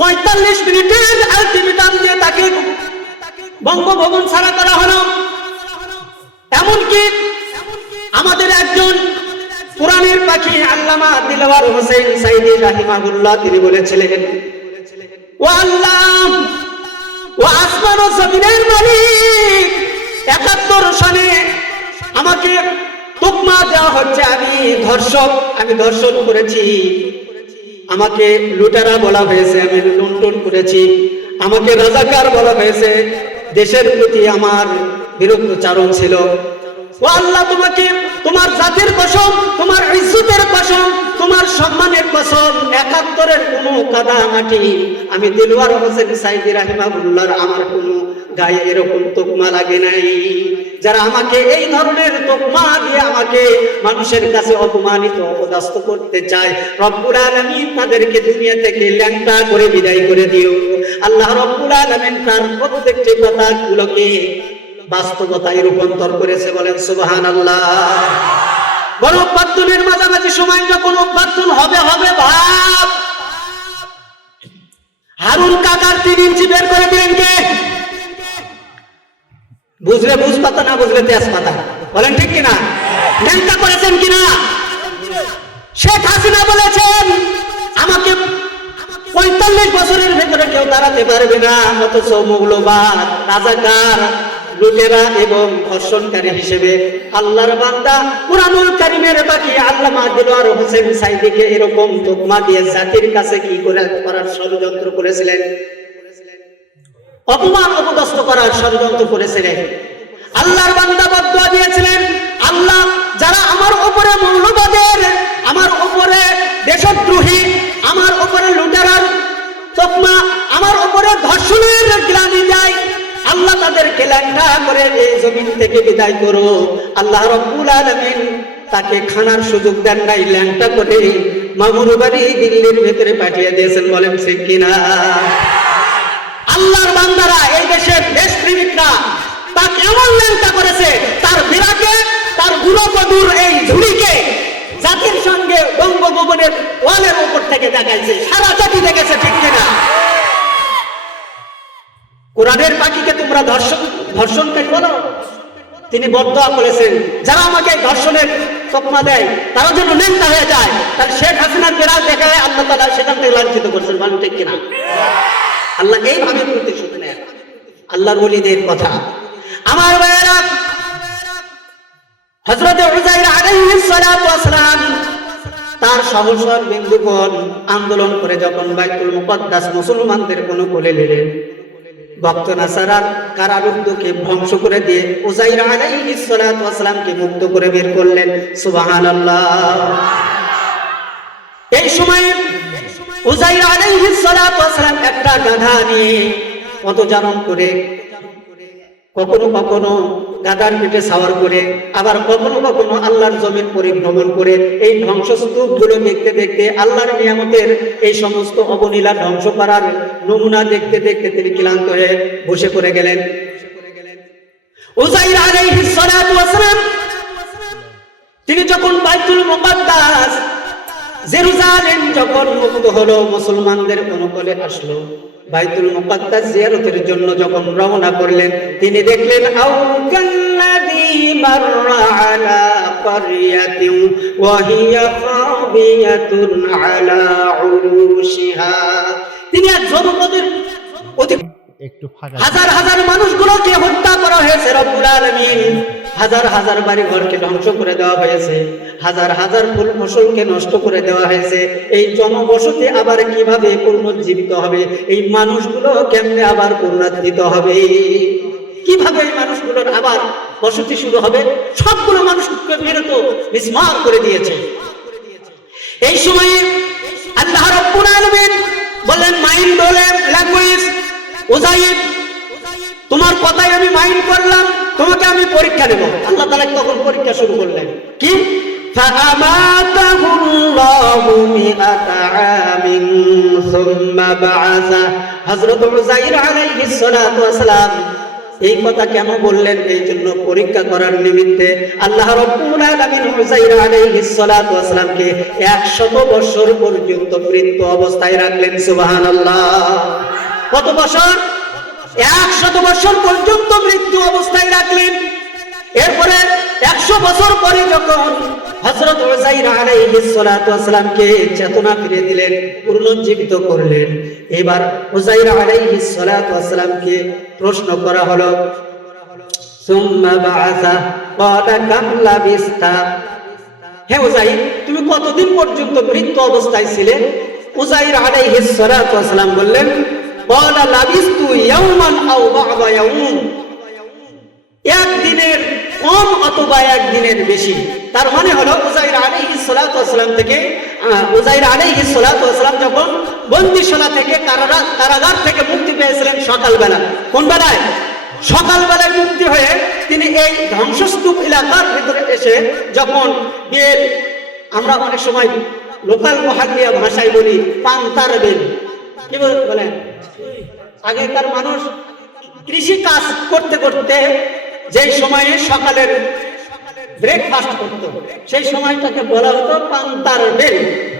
45 মিনিটের আলটিমেটাম দিয়ে তাকে বঙ্গভবন ছাড়া করা হলো। এমনকি আমাদের একজন কোরআনের পাখি আল্লামা দিলওয়ার হোসেন সাইদি রাহিমাহুল্লাহ তিনি বলেছিলেন, ও আল্লাহ, ও আসমান ও জমিনের মালিক, 71 সনে আমাকে তোকমা দেওয়া হচ্ছে, আমি ধর্ষণ করেছি, আমাকে লুটেরা বলা হয়েছে, আমি লুণ্ঠন করেছি, আমাকে রাজাকার বলা হয়েছে, দেশের প্রতি আমার বিরুদ্ধাচরণ ছিল। ও আল্লাহ, তোমাকে তোমার জাতির কসম, তোমার ইজ্জতের কসম, তোমার সম্মানের কসম, 71-এর কোনো কাদা মাটি আমি দিলওয়ার হোসেন সাইদি রাহিমাহুল্লাহর আমার কোনো গায়ে এরকম তোকমা লাগে নাই। যারা আমাকে এই ধরনের তোকমা দিয়ে আমাকে মানুষের কাছে অপমানিত অপদস্থ করতে চায়, রব্বুল আলামিন তাদেরকে দুনিয়া থেকে ল্যাংটা করে বিদায় করে দিও। আল্লাহ রব্বুল আলামিন তার প্রত্যেকটি কথাগুলোকে বাস্তবতায় রূপান্তর করেছে। বলেন সুবহানাল্লাহ। গণঅভ্যুত্থানের মাঝামাঝি সময় যখন অভ্যুত্থান হবে ভাব, হারুন কাকার 3 ইঞ্চি বের করে দিলেন কে? বুঝলে বুঝ পাতা, না বুঝলে তেজ পাতা। বলেন ঠিক কিনা? ল্যাংটা করেছেন কিনা? শেখ হাসিনা বলেছেন, আমাকে 45 বছরের ভেতরে কেউ দাঁড়াতে পারবে না, অথচ মৌলবাদ, রাজাকার, লুটেরা এবং ধর্ষণকারী হিসেবে আল্লাহর বান্দা কুরআনুল কারীমের বাকি আল্লামা দিলওয়ার হোসেন সাইদিকে এরকম তোকমা দিয়ে জাতির কাছে কি করে করার ষড়যন্ত্র করেছিলেন, অপমান অপদস্থ করার ষড়যন্ত্র করেছিলেন। আল্লাহর বান্দা বদদুয়া দিয়েছিলেন, আল্লাহ, যারা আমার উপরে মৌলবাদের, আমার উপরে দেশদ্রোহী, আমার উপরে লুটেরার তোকমা, আমার উপরে ধর্ষণের গ্লানি দেয়, আল্লাহ তাদেরকে ল্যাংটা করে এই জমিন থেকে বিদায় করো। আল্লাহ রাব্বুল আলামিন তাকে খানার সুযোগ দেন নাই, ল্যাংটা করে মামুর বাড়ি দিল্লির ভেতরে পাঠিয়ে দিয়েছেন। বলেন ঠিক কিনা? আল্লাহর বান্দারা, এই দেশের দেশপ্রেমিকরা তাকে এমন ল্যাংটা করেছে, তার বিরাকে, তার গুরুপদুর এই ঝুড়িকে জাতির সঙ্গে বঙ্গভবনের ওয়ালের উপর থেকে দেখাইছে, সারা জাতি দেখেছে। ঠিক কিনা? কোরআনের পাখিকে তোমরা ধর্ষণকারী বলো? তিনি বদদোয়া করেছেন, যারা আমাকে ধর্ষণের তকমা দেয় তারা যেন ন্যাংটা হয়ে যায়। তার শেখ হাসিনার বিরাট দেখায় আল্লাহ তাআলা সেখান থেকে লাঞ্ছিত করছেন। বলেন ঠিক কিনা? আল্লাহ এইভাবে প্রতিশোধ নেন আল্লাহর ওলিদের কথা। আমার ভাইয়েরা, হযরত উযাইর আলাইহিস সালাতু ওয়াস সালাম তার সহসর বিন্দুগণ আন্দোলন করে যখন বাইতুল মুকদ্দাস মুসলমানদের অনুকূলে নিলেন, ভক্ত নাসারার কারারুদ্ধকে ধ্বংস করে দিয়ে উযাইর আলাইহিস সালাতু ওয়াস সালামকে মুক্ত করে বের করলেন। সুবহানাল্লাহ। এই সময় উযাইর আলাইহিস সালাতু ওয়াস সালাম একটা গাধা নিয়ে পদচারণ করে, কখনো কখনো গাধার পিঠে সাওয়ার করে, আবার কখনো কখনো আল্লাহর জমিন পরিভ্রমণ করে এই ধ্বংসস্তূপগুলো দেখতে দেখতে, আল্লাহর নিয়ামতের এই সমস্ত অবলীলা ধ্বংস করার নমুনা দেখতে দেখতে তিনি ক্লান্ত হয়ে বসে পড়ে গেলেন। উযাইর আলাইহিস সালাতু ওয়াস সালাম তিনি যখন বাইতুল মুকদ্দাস জেরুজালেম যখন মুক্ত হলো, মুসলমানদের অনুকূলে আসলো, বাইতুল মুকদ্দাস জিয়ারতের জন্য যখন রওনা করলেন, তিনি দেখলেন আও কাল্লাযী মাররা আলা ক্বরিয়াতিন ওয়া হিয়া খাবিয়াতুন আলা উরুশিহা। তিনি এক জনপদের হাজার হাজার মানুষগুলোকে হত্যা করা হয়েছে। রব্বুল আলামিন হাজার হাজার বাড়ি ঘরকে ধ্বংস করে দেওয়া হয়েছে, হাজার হাজার ফুল ফসলকে নষ্ট করে দেওয়া হয়েছে। এই জনবসতি আবার কিভাবে পুনর্জীবিত হবে? এই মানুষগুলো কেমনে আবার পুনরুজ্জীবিত হবে? কিভাবে এই মানুষগুলোর আবার বসতি শুরু হবে? সবগুলো মানুষকে মেরে তো বিস্মার করে দিয়েছে। এই সময়ে আল্লাহ রাব্বুল আলামিন বলেন, মাইন্ড বলেন ল্যাঙ্গুয়েজ, উযাইর তোমার কথাই আমি মাইন্ড করলাম, তোমাকে আমি পরীক্ষা নেব। আল্লাহ তাআলা তখন পরীক্ষা শুরু করলেন। কি? ফাআমাতাহুল্লাহু মিআতা আমিন সুম্মা বাআসা। হযরত উযাইর আলাইহিস সালাতু ওয়াস সালাম এই কথা কেন বললেন? এই জন্য পরীক্ষা করার নিমিত্তে আল্লাহ রাব্বুল আলামিন উযাইর আলাইহিস সালাতু ওয়াস সালামকে 100 বছর পর্যন্ত মৃত অবস্থায় রাখলেন। সুবহানাল্লাহ। কত বছর? 100 বছর পর্যন্ত মৃত্যু অবস্থায় রাখলেন। এরপরে 100 বছর পরে যখন হযরত উযাইর আলাইহিস সালাতু ওয়াস সালামকে চেতনা ফিরিয়ে দিলেন, পুনর্জীবিত করলেন, এবার উযাইর আলাইহিস সালাতু ওয়াস সালামকে প্রশ্ন করা হলো, সুম্মা বাআসা ক্বালা কাম লাবিস্তা। হে উযাইর, তুমি কতদিন পর্যন্ত মৃত অবস্থায় ছিলে? উযাইর আলাইহিস সালাতু ওয়াস সালাম বললেন, ক্বালা লাবিস্তু ইয়াওমান আও বা'দা ইয়াওম। একদিনের কম অথবা একদিনের বেশি। তার মানে হলো উযাইর আলাইহিস সালাতু ওয়াস সালাম থেকে উযাইর আলাইহিস সালাতু ওয়াস সালাম যখন বন্দিশালা থেকে কারাগার থেকে মুক্তি পেয়েছিলেন সকালবেলা। কোন বেলায়? সকালবেলায় মুক্তি হয়ে তিনি এই ধ্বংসস্তূপ এলাকার ভিতরে এসে যখন বেল, আমরা অনেক সময় লোকাল মহালিয়া ভাষায় বলি পান্তার বেল, কি বলেন? আগেকার মানুষ কৃষি কাজ করতে করতে যে সময়ে সকালের ব্রেকফাস্ট করতো, সেই সময়টাকে বলা হতো পান্তার বেল।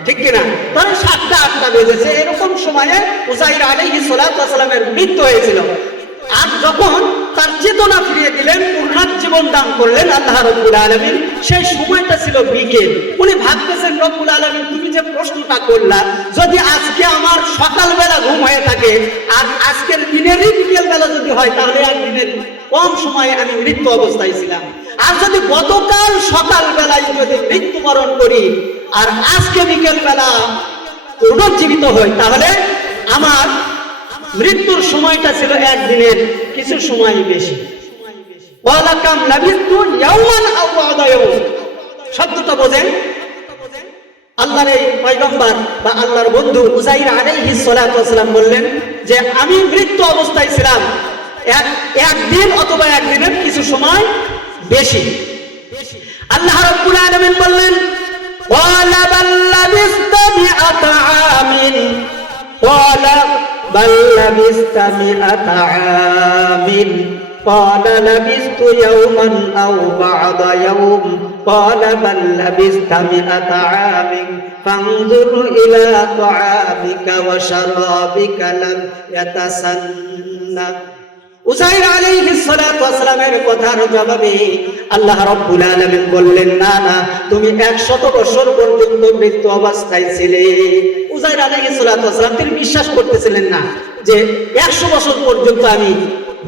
ঠিক কিনা? ধরেন 7টা-8টা বেজেছে, এরকম সময়ে উযাইর আলাইহিস সালাতু ওয়াস সালামের মৃত্যু হয়েছিল। আর যখন তার চেতনা ফিরিয়ে দিলেন, পুনরুজ্জীবন দান করলেন আল্লাহ রাব্বুল আলামিন, সেই সময়টা ছিল বিকেল। উনি ভাবতেছেন, রব্বুল আলামিন তুমি যে প্রশ্নটা করলা, যদি আজকে আমার সকালবেলা ঘুম হয়ে থাকে আর আজকের দিনেরই বিকেল বেলা যদি হয়, তাহলে একদিনের কম সময়ে আমি মৃত্যু অবস্থায় ছিলাম। আর যদি গতকাল সকালবেলায় যদি মৃত্যুবরণ করি আর আজকে বিকেল বেলা পুনর্জীবিত হই, তাহলে আমার মৃত্যুর সময়টা ছিল একদিনের কিছু সময় বেশি। ক্বালা কাম লাবিস্তু ইয়াওমান আও বা'দা ইয়াওম। শব্দটা বোঝেন? আল্লাহর এই পয়গম্বর বা আল্লাহর বন্ধু উযাইর আলাইহিস সালাতু ওয়াস সালাম বললেন যে আমি মৃত্যু অবস্থায় ছিলাম একদিন অথবা একদিনের কিছু সময় বেশি। আল্লাহ রাব্বুল আলামিন বললেন قال بل لبثت مئة عام قال بل لبثت مئة عام قال لبثت يوما أو بعض يوم قال بل لبثت مئة عام فانظر إلى طعامك وشرابك لم يتسنى। উযাইর আলাইহিস সালাতু ওয়াস সালামের কথার জবাবে আল্লাহ রাব্বুল আলামিন বললেন, না না, তুমি 100 বছর পর্যন্ত মৃত্যু অবস্থায় ছিলে। উযাইর আলাইহিস সালাতু ওয়াস সালাম তিনি বিশ্বাস করতেছিলেন না যে 100 বছর পর্যন্ত আমি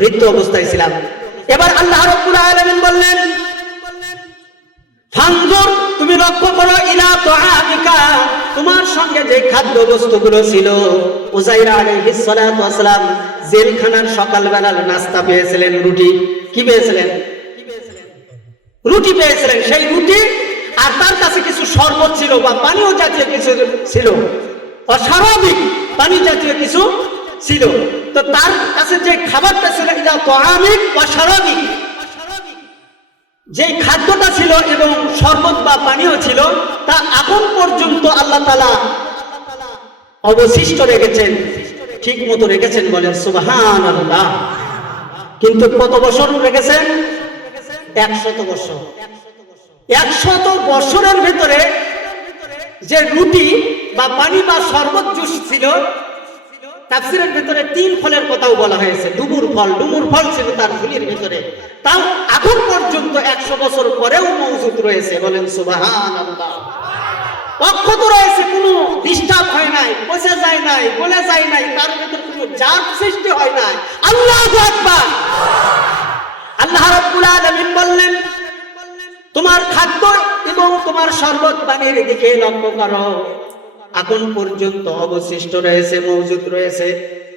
মৃত্যু অবস্থায় ছিলাম। এবার আল্লাহ রাব্বুল আলামিন বললেন, ফানজুর, তুমি লক্ষ্য করো, ইলা তুআমিকা, তোমার সঙ্গে যে খাদ্য বস্তুগুলো ছিল। উযাইর আলাইহিস সালাতু ওয়াস সালাম জেলখানার সকালবেলার নাস্তা পেয়েছিলেন, রুটি। কি পেয়েছিলেন? রুটি পেয়েছিলেন। সেই রুটি আর তার কাছে কিছু শরবত ছিল বা পানীয় জাতীয় কিছু ছিল, অস্বাভাবিক পানি জাতীয় কিছু ছিল। তো তার কাছে যে খাবারটা ছিল, ইলা তুআমিক ওয়া শারাবিক, যে খাদ্যটা ছিল এবং শরবত বা পানীয় ছিল, তা এখন পর্যন্ত আল্লাহ তাআলা অবশিষ্ট রেখেছেন, ঠিক মতো রেখেছেন। বলেন সুবহানাল্লাহ। কিন্তু কত বছর রেখেছেন? 100 বছর। 100 বছরের ভিতরে যে রুটি বা পানি বা শরবত জুস ছিল, তাফসীরের ভিতরে 3 ফলের কথাও বলা হয়েছে। ডুমুর ফল ছিল তার ঝুলির ভিতরে, তাও এখন পর্যন্ত 100 বছর পরেও মওজুদ রয়েছে। বলেন সুবহানাল্লাহ। অক্ষত রয়েছে, কোনো ডিস্টার্ব হয় নাই, পচে যায় নাই, গলে যায় নাই, তার ভিতরে কোনো জার্ম সৃষ্টি হয় নাই। আল্লাহু আকবার। আল্লাহ রাব্বুল আলামিন বললেন, তোমার খাদ্য এবং তোমার শরবত পানির দিকে লক্ষ্য করো, এখন পর্যন্ত অবশিষ্ট রয়েছে, মওজুদ রয়েছে,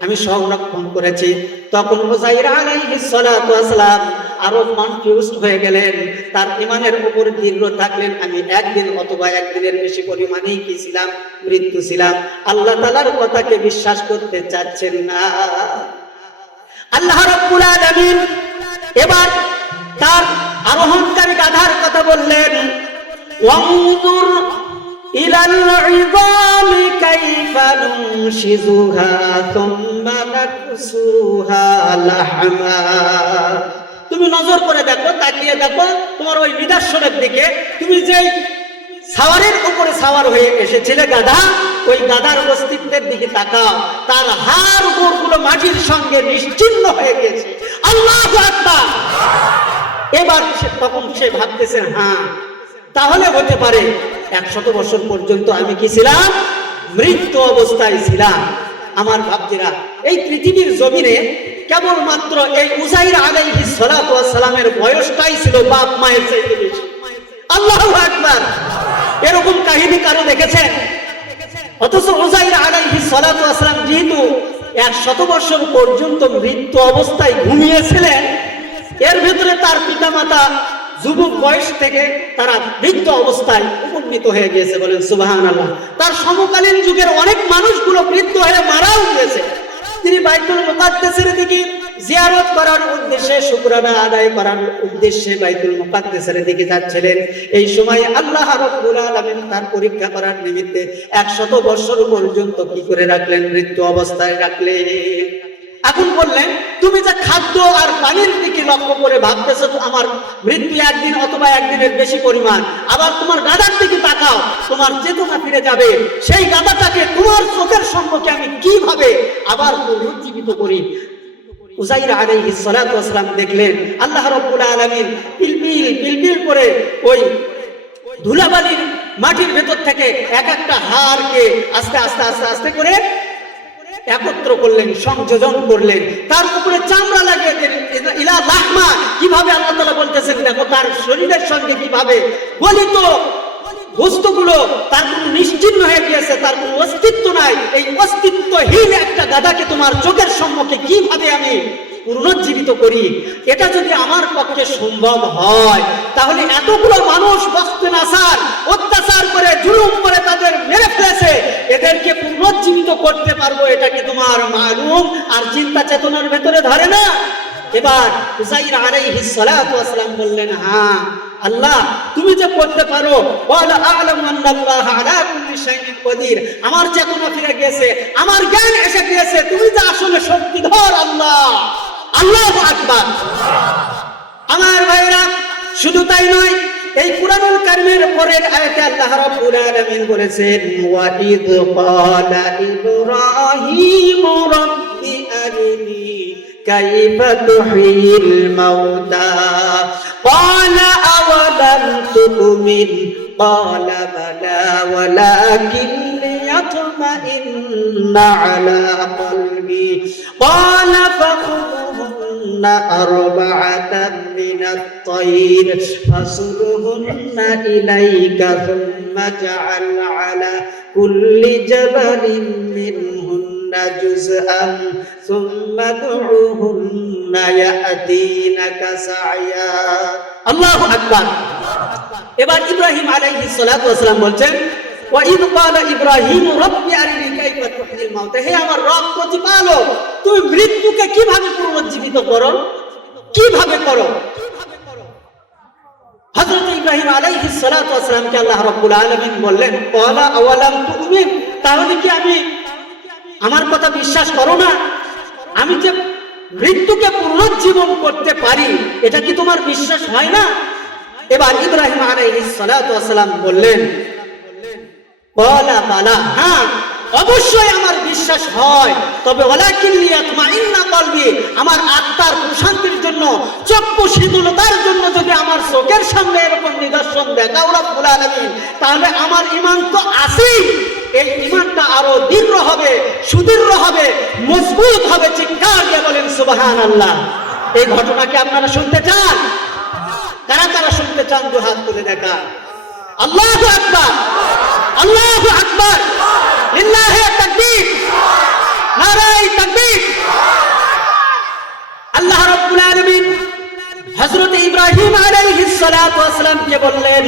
আমি সংরক্ষণ করেছি। তখন উযাইর আলাইহিস সালাতু ওয়াস সালাম আরো কনফিউজড হয়ে গেলেন, তার ঈমানের উপর দৃঢ় থাকলেন। আমি একদিন অথবা একদিনের বেশি পরিমাণেই কি ছিলাম? মৃত্যু ছিলাম। আল্লাহ তাআলার কথাকে বিশ্বাস করতে চাচ্ছেন না। আল্লাহ রাব্বুল আলামিন এবার তার আরোহণকারী গাধার কথা বললেন, ওয়ানজুর ইলাল ইযামি কাইফা নুনশিজুহা সুম্মা নাকসুহা লাহমা। তুমি নজর করে দেখো, তাকিয়ে দেখো তোমার ওই নিদর্শনের দিকে। তুমি যেই সাওয়ারের উপরে সাওয়ার হয়ে এসেছিলে গাধা, ওই গাধার অস্তিত্বের দিকে তাকাও, তার হাড় গোড়গুলো মাটির সঙ্গে নিশ্চিহ্ন হয়ে গেছে। আল্লাহু আকবার। এবার তখন সে ভাবতেছে, হ্যাঁ তাহলে হতে পারে 100 বছর পর্যন্ত আমি কি ছিলাম? মৃত্যু অবস্থায় ছিলাম। আমার ভাবছিরা, এই পৃথিবীর জমিনে কেবলমাত্র এই উযাইর আলাইহিস সালাতু ওয়াস সালামের বয়সটাই ছিল বাপ মায়ের চাইতে বেশি। আল্লাহু আকবার। এরকম কাহিনী কারো দেখেছেন? অথচ উযাইর আলাইহিস সালাতু ওয়াস সালাম যেহেতু 100 বছর পর্যন্ত মৃত্যু অবস্থায় ঘুমিয়েছিলেন, এর ভিতরে তার পিতামাতা যুবক বয়স থেকে তারা বৃদ্ধ অবস্থায় উপনীত হয়ে গিয়েছে। বলেন সুবহানাল্লাহ। তার সমকালীন যুগের অনেক মানুষগুলো বৃদ্ধ হয়ে মারাও গিয়েছে। তিনি বাইতুল মুকাদ্দাসের দিকে জিয়ারত করার উদ্দেশ্যে, শুকরানা আদায় করার উদ্দেশ্যে বাইতুল মুকাদ্দাসের দিকে যাচ্ছিলেন। এই সময় আল্লাহ রাব্বুল আলামিন তার পরীক্ষা করার নিমিত্তে 100 বছর পর্যন্ত কি করে রাখলেন? মৃত্যু অবস্থায় রাখলেন। এখন বললেন, তুমি যে খাদ্য আর পানির দিকে লক্ষ্য করে ভাবতেছো আমার মৃত্যু একদিন অথবা একদিনের বেশি পরিমাণ, আবার তোমার গাধার দিকে তাকাও, তোমার চেতনা ফিরে যাবে। সেই গাধাটাকে তোমার চোখের সম্মুখে আমি কিভাবে আবার পুনরুজ্জীবিত করি? উযাইর আলাইহিস সালাতু ওয়াস সালাম দেখলেন আল্লাহ রাব্বুল আলামিন পিলপিল করে ওই ধুলাবালির মাটির ভেতর থেকে এক একটা হাড়কে আস্তে আস্তে আস্তে আস্তে করে একত্র করলেন, সংযোজন করলেন, তার উপরে চামড়া লাগিয়ে দিলেন। ইলা লাহমা, কিভাবে আল্লাহ তাআলা বলতেছেন, দেখো তার শরীরের সঙ্গে কিভাবে গলিত বস্তুগুলো তার কোনো নিশ্চিহ্ন হয়ে গিয়েছে, তার কোনো অস্তিত্ব নাই। এই অস্তিত্বহীন একটা গাধাকে তোমার চোখের সম্মুখে কিভাবে আমি পুনরুজ্জীবিত করি? এটা যদি আমার পক্ষে সম্ভব হয়, তাহলে এতগুলো মানুষ বস্তে নাসার অত্যাচার করে জুলুম করে তাদের মেরে ফেলেছে, এদেরকে পুনরুজ্জীবিত করতে পারবো। এটা কি তোমার মালুম আর চিন্তা চেতনার ভেতরে ধরে না? এবার উযাইর আলাইহিস সালাতু ওয়াস সালাম বললেন, হ্যাঁ আল্লাহ তুমি যে করতে পারো, ওয়ালা আ'লামু আন্নাল্লাহা আলা কুল্লি শাইইন কাদির, আমার চেতনা ফিরে গিয়েছে, আমার জ্ঞান এসে গিয়েছে, তুমি যে আসলে শক্তিধর আল্লাহ। আল্লাহু আকবার। আমার ভাইরা, শুধু তাই নয়, এই কুরআনুল কারীমের পরের আয়াতে আল্লাহ রাব্বুল আলামিন বলেছেন, ওয়া ইয ক্বালা ইব্রাহিমু রাব্বি আরিনি কাইফা তুহয়িল মাউতা ক্বালা আওয়ালাম তু'মিন ক্বালা বালা ওয়ালাকিন লিয়াতমাইন্না আলা কলবি ক্বালা ফাখুযুহুন্না আরবা'াতান মিনাত তায়র ফাসুরহুন্না ইলাইকা থুম্মা জা'আল আলা কুল্লি জাবালিন মিনহুন্না জুজআন থুম্মা দু'উহুন্না ইয়াতিনাকা সা'য়া। আল্লাহু আকবার। এবার ইব্রাহিম আলাইহিস সালাতু ওয়াস সালাম বলছেন, ওয়া ইয ক্বালা ইব্রাহিম রাব্বি আরিনি কাইফা তুহয়িল মাউতা, হে আমার রব প্রতিপালক, তুমি মৃত্যুকে কিভাবে পুনরুজ্জীবিত করো, কিভাবে করো। হযরত ইব্রাহিম আলাইহিস সালাতু ওয়াস সালামকে আল্লাহ রাব্বুল আলামিন বললেন, ক্বালা আওয়ালাম তু'মিন, তাহলে কি আমি আমার কথা বিশ্বাস করো না? আমি যে মৃত্যুকে পুনরুজ্জীবন করতে পারি, এটা কি তোমার বিশ্বাস হয় না? এবার ইব্রাহিম আলাইহিস সালাতু ওয়াস সালাম বললেন, ক্বালা বালা, হ্যাঁ অবশ্যই আমার বিশ্বাস হয়, তবে ওয়ালাকিন লিয়াতমাইন্না কলবি, আমার আত্মার প্রশান্তির জন্য, চক্ষু শীতলতার জন্য যদি আমার চোখের সামনে এরকম নিদর্শন দেখাও রব্বুল আলামিন, তাহলে আমার ঈমান তো আছেই, এই ঈমানটা আরো দৃঢ় হবে, সুদৃঢ় হবে, মজবুত হবে। চিৎকার দিয়ে বলেন সুবহানাল্লাহ। এই ঘটনাকে আপনারা শুনতে চান? কারা কারা শুনতে চান? দু হাত তুলে দেখা। আল্লাহু আকবার, আল্লাহু আকবার, লিল্লাহি তাকবীর, নারায়ে তাকবীর। আল্লাহ রাব্বুল আলামিন হযরত ইব্রাহিম আলাইহিস সালাতু ওয়াস সালামকে বললেন,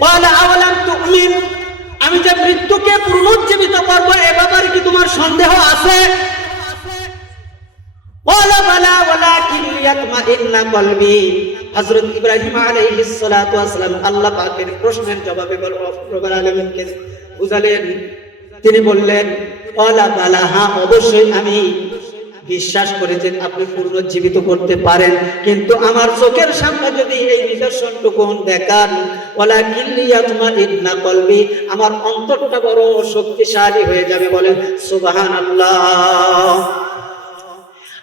ক্বালা আওয়ালাম তু'মিন, আমি যে মৃত্যুকে পুনরুজ্জীবিত করব এ ব্যাপারে কি তোমার সন্দেহ আছে? ক্বালা বালা ওয়ালাকিন লিয়াতমাইন্না কলবি। হযরত ইব্রাহিম আলাইহিস সালাতু ওয়াস সালাম আল্লাহ পাকের প্রশ্নের জবাবে রব্বুল আলামিনকে বুঝালেন। তিনি বললেন, ক্বালা বালা, হ্যাঁ অবশ্যই আমি বিশ্বাস করি যে আপনি পুনরুজ্জীবিত করতে পারেন, কিন্তু আমার চোখের সামনে যদি এই নিদর্শনটুকু দেখান, ওয়ালাকিন লিয়াতমাইন্না কলবি, আমার অন্তরটা বড় শক্তিশালী হয়ে যাবে। বলেন সুবহানাল্লাহ।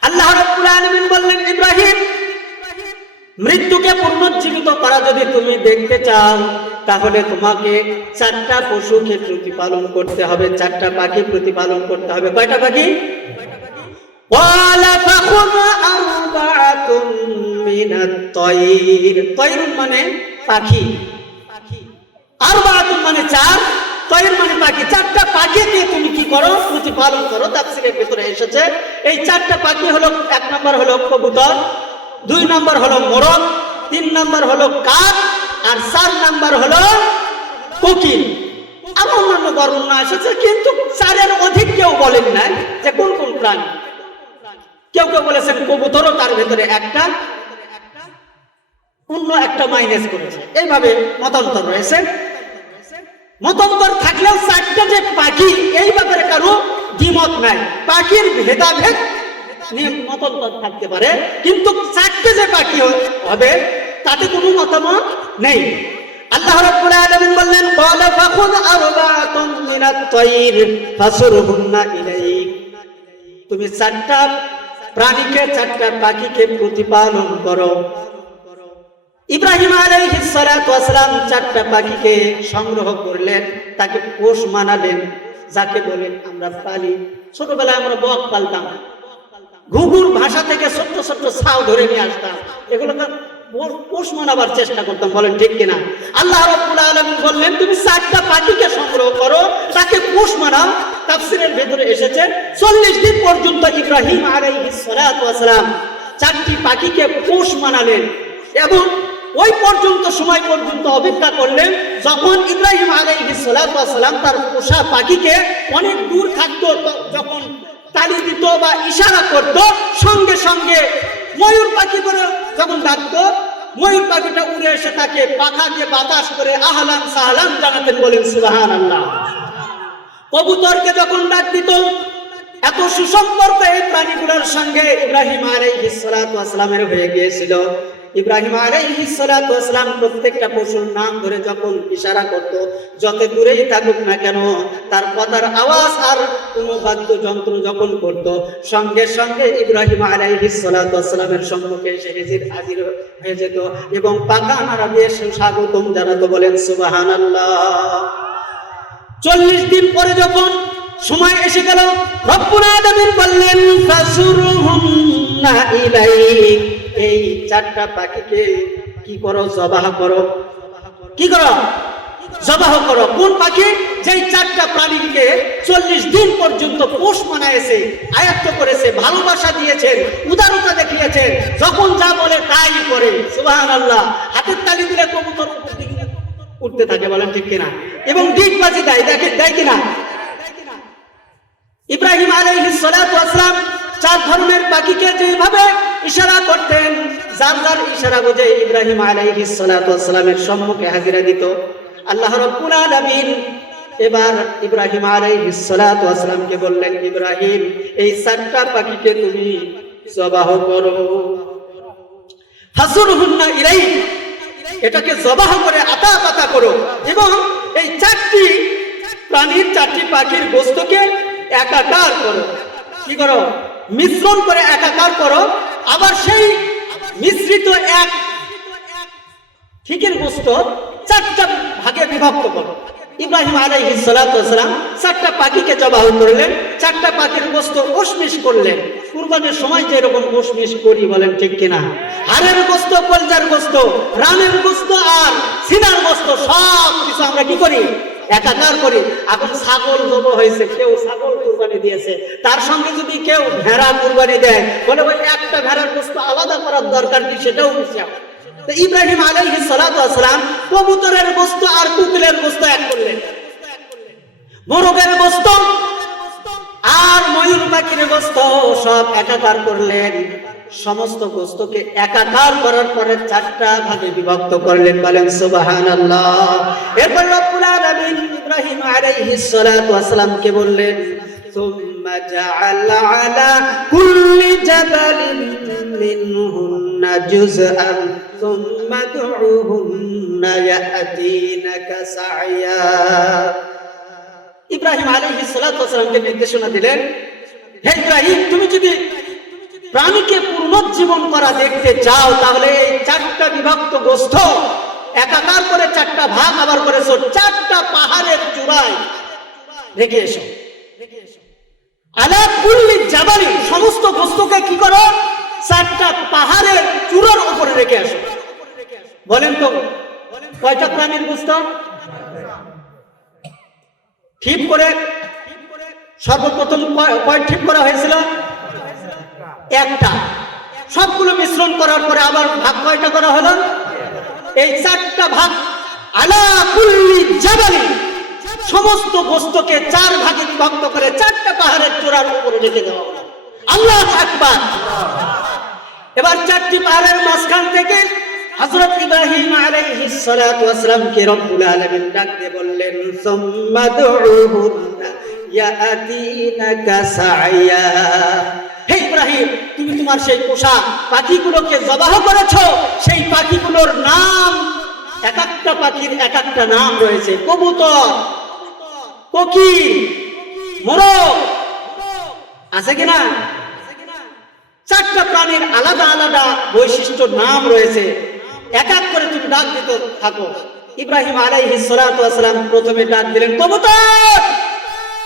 আল্লাহ রাব্বুল আলামিন বললেন, ইব্রাহিম, মৃত্যুকে পুনরুজ্জীবিত করা যদি তুমি দেখতে চাও, তাহলে তোমাকে 4টা পশুকে প্রতিপালন করতে হবে, 4টা পাখি প্রতিপালন করতে হবে। কয়টা পাখি? ওয়ালা ফাখুয আরবা'াতুম মিনাত তায়র, তায়র মানে পাখি, আরবা'াতুম মানে 4, তায়র মানে পাখি। 4টা পাখিকে তুমি কি করো? প্রতিপালন করো। তাফসীরের ভিতরে এসেছে এই 4টা পাখি হলো, 1 নম্বর হলো কবুতর, 2 নম্বর হলো মোরগ, 3 নম্বর হলো কাক, আর 4 নম্বর হলো কোকিল। আর অন্যান্য বর্ণনা এসেছে, কিন্তু 4-এর অধিক কেউ বলেন না যে কোন কোন প্রাণী। কেউ কেউ বলেছেন কবুতরও তার ভিতরে একটা, অন্য একটা মাইনাস করেছে, এইভাবে মতান্তর রয়েছে। মতান্তর থাকলেও 4টা যে পাখি, এই ব্যাপারে কারো দ্বিমত নাই। পাখির ভেদাভেদ নিয়ে মতান্তর থাকতে পারে, কিন্তু 4টে যে পাখি হবে তাতে কোনো মতামত নেই। আল্লাহ রাব্বুল আলামিন বললেন, ক্বালা ফাখুয আরবা'াতুম মিনাত তায়র ফাসুরহুন্না ইলাইক, তুমি 4টা প্রাণীকে, 4টা পাখিকে প্রতিপালন করো। ইব্রাহিম আলাইহিস সালাতু ওয়াস সালাম 4টা পাখিকে সংগ্রহ করলেন, তাকে পোষ মানালেন, যাকে বলেন আমরা পালি। ছোটবেলায় আমরা বক পালতাম, ঘুঘুর ভাষা থেকে ছোট্ট ছোট্ট ছাউ ধরে নিয়ে আসতাম, এগুলোকে পোষ মানাবার চেষ্টা করতাম। বলেন ঠিক কিনা? আল্লাহ রাব্বুল আলামিন বললেন, তুমি 4টা পাখিকে সংগ্রহ করো, তাকে পোষ মানাও। তাফসীরের ভিতরে এসেছে 40 দিন পর্যন্ত ইব্রাহিম আলাইহিস সালাতু ওয়াস সালাম 4টি পাখিকে পোষ মানালেন, এবং ওই পর্যন্ত সময় পর্যন্ত অপেক্ষা করলেন যখন ইব্রাহিম আলাইহিস সালাতু ওয়াস সালাম তার পোষা পাখিকে অনেক দূর থাকতো, যখন তালি দিত বা ইশারা করত, সঙ্গে সঙ্গে ময়ূর পাখি করে যখন ডাকতো, ময়ূর পাখিটা উড়ে এসে তাকে পাখা দিয়ে বাতাস করে আহলান সাহলান জানাতেন, বলেন সুবহানাল্লাহ। কবুতরকে যখন ডাক দিত, এত সুসম্পর্ক এই প্রাণীগুলোর সঙ্গে ইব্রাহিম আলাইহিস সালাতু ওয়াস সালামের হয়ে গিয়েছিল। ইব্রাহিম আলাইহিস সালাতু ওয়াস সালাম প্রত্যেকটা পশুর নাম ধরে যখন ইশারা করত, যত দূরেই থাকুক না কেন, তার কথার আওয়াজ আর কোনো বাদ্যযন্ত্র যখন করত, সঙ্গে সঙ্গে ইব্রাহিম আলাইহিস সালাতু ওয়াস সালামের সম্মুখে এসে হাজির হয়ে যেত এবং পাকা নাড়া দিয়ে স্বাগতম জানাতো, বলেন সুবহানাল্লাহ। 40 দিন পরে যখন সময় এসে গেল, রব্বুল আলামিন বললেন ফাসুরহুন্না ইলাইক, এই 4টা পাখিকে কি করো, জবাহ করো। কি করো? জবাহ করো। কোন পাখি? যেই 4টা প্রাণীকে 40 দিন পর্যন্ত পোষ মানায়েছে, আয়ত্ত করেছে, ভালোবাসা দিয়েছেন, উদারতা দেখিয়েছেন, যখন যা বলে তাই করে। সুবহানাল্লাহ। হাতের তালি দিলে কবুতর উপর দিকে উঠতে থাকে, বলেন ঠিক কিনা? এবং ডিগবাজি দেয়, দেখে দেয় কিনা? ইব্রাহিম আলাইহিস সালাতু ওয়াস সালাম 4 ধরনের পাখিকে যেভাবে ইশারা করতেন, যার যার ইশারা বুঝে ইব্রাহিম আলাইহিস সালাতু ওয়াস সালামের সম্মুখে হাজিরা দিত। আল্লাহ রাব্বুল আলামিন এবার ইব্রাহিম আলাইহিস সালাতু ওয়াস সালামকে বললেন, ইব্রাহিম, এই 4টা পাখিকে তুমি জবাহ করো। ফাসুরহুন্না ইলাইক, এটাকে জবাহ করে আতা পাতা করো এবং এই 4টি প্রাণীর 4টি পাখির গোশতকে একাকার করো। কি করো? মিশ্রণ করে একাকার করো। আবার সেই মিশ্রিত এক ঠিকের গোশত 4টা ভাগে বিভক্ত করো। ইব্রাহিম আলাইহিস সালাতু ওয়াস সালাম 4টা পাখিকে জবাহ করলেন, 4টা পাখির গোশত ওশমিশ করলেন। কুরবানির সময় যে এরকম ওশমিশ করি, বলেন ঠিক কিনা? হাড়ের গোশত, কলজার গোশত, রানের গোশত আর সিনার গোশত সব কিছু আমরা কি করি? একাকার করি। এখন ছাগল জবাহ হয়েছে, কেউ ছাগল কুরবানি দিয়েছে, তার সঙ্গে যদি কেউ ভেড়া কুরবানি দেয়, বলে ভাই একটা ভেড়ার গোশত আলাদা করার দরকার কি, সেটাও বুঝছি। তো ইব্রাহিম আলাইহিস সালাতু ওয়াস সালাম কবুতরের গোশত আর কুকিলের গোশত এক করলেন, মোরগের গোশত আর ময়ূর পাখির গোশত সব একাকার করলেন। সমস্ত গোশতকে একাকার করার পরে 4টা ভাগে বিভক্ত করলেন, বলেন সুবহানাল্লাহ। এরপর রব্বুল আলামিন ইব্রাহিম আলাইহিস সালাতু ওয়াস সালামকে বললেন, সুম্মা জাআলা আলা কুল্লি জাবালিন মিনহুন্না জুজআন সুম্মা দুউহুন্না ইয়াতিনাকা সাইয়া। ইব্রাহিম আলাইহিস সালাতু ওয়াস সালামকে নির্দেশনা দিলেন, হে ইব্রাহিম, তুমি যদি প্রাণীকে পুনর্জীবন করা দেখতে চাও, তাহলে এই 4টা বিভক্ত গোশত একাকার করে 4টা ভাগ আবার করেছো, 4টা পাহাড়ের চূড়ায় রেখে এসো। আলা কুল্লি জাবালি, সমস্ত গোশতকে কি করো? 4টা পাহাড়ের চূড়ার উপরে রেখে আসো। বলেন তো কয়টা প্রাণীর গোশত? ঠিক করে সর্বপ্রথম কয় ঠিক করা হয়েছিল? 1টা। সবগুলো মিশ্রণ করার পরে আবার ভাগ কয়টা করা হলো? এই 4টা ভাগ। আলা কুল্লি জাবালি, সমস্ত গোশতকে 4 ভাগে বিভক্ত করে 4টা পাহাড়ের চূড়ার উপরে রেখে দেওয়া হলো। আল্লাহু আকবার। এবার 4টি পাহাড়ের মাঝখান থেকে হযরত ইব্রাহিম আলাইহিস সালাতু ওয়াস সালামকে রব্বুল আলামিন ডাক দিয়ে বললেন, সুম্মা দুউহুন্না ইয়াতিনাকা সাইয়া। হে ইব্রাহিম, তুমি তোমার সেই পোষা পাখিগুলোকে জবাহ করেছো, সেই পাখিগুলোর নাম, এক একটা পাখির এক একটা নাম রয়েছে। কবুতর, কোকিল, মোরগ, আছে কিনা? 4টা প্রাণীর আলাদা আলাদা বৈশিষ্ট্য নাম রয়েছে। এক এক করে তুমি ডাক দিতে থাকো। ইব্রাহিম আলাইহিস সালাতু ওয়াস সালাম প্রথমে ডাক দিলেন কবুতর।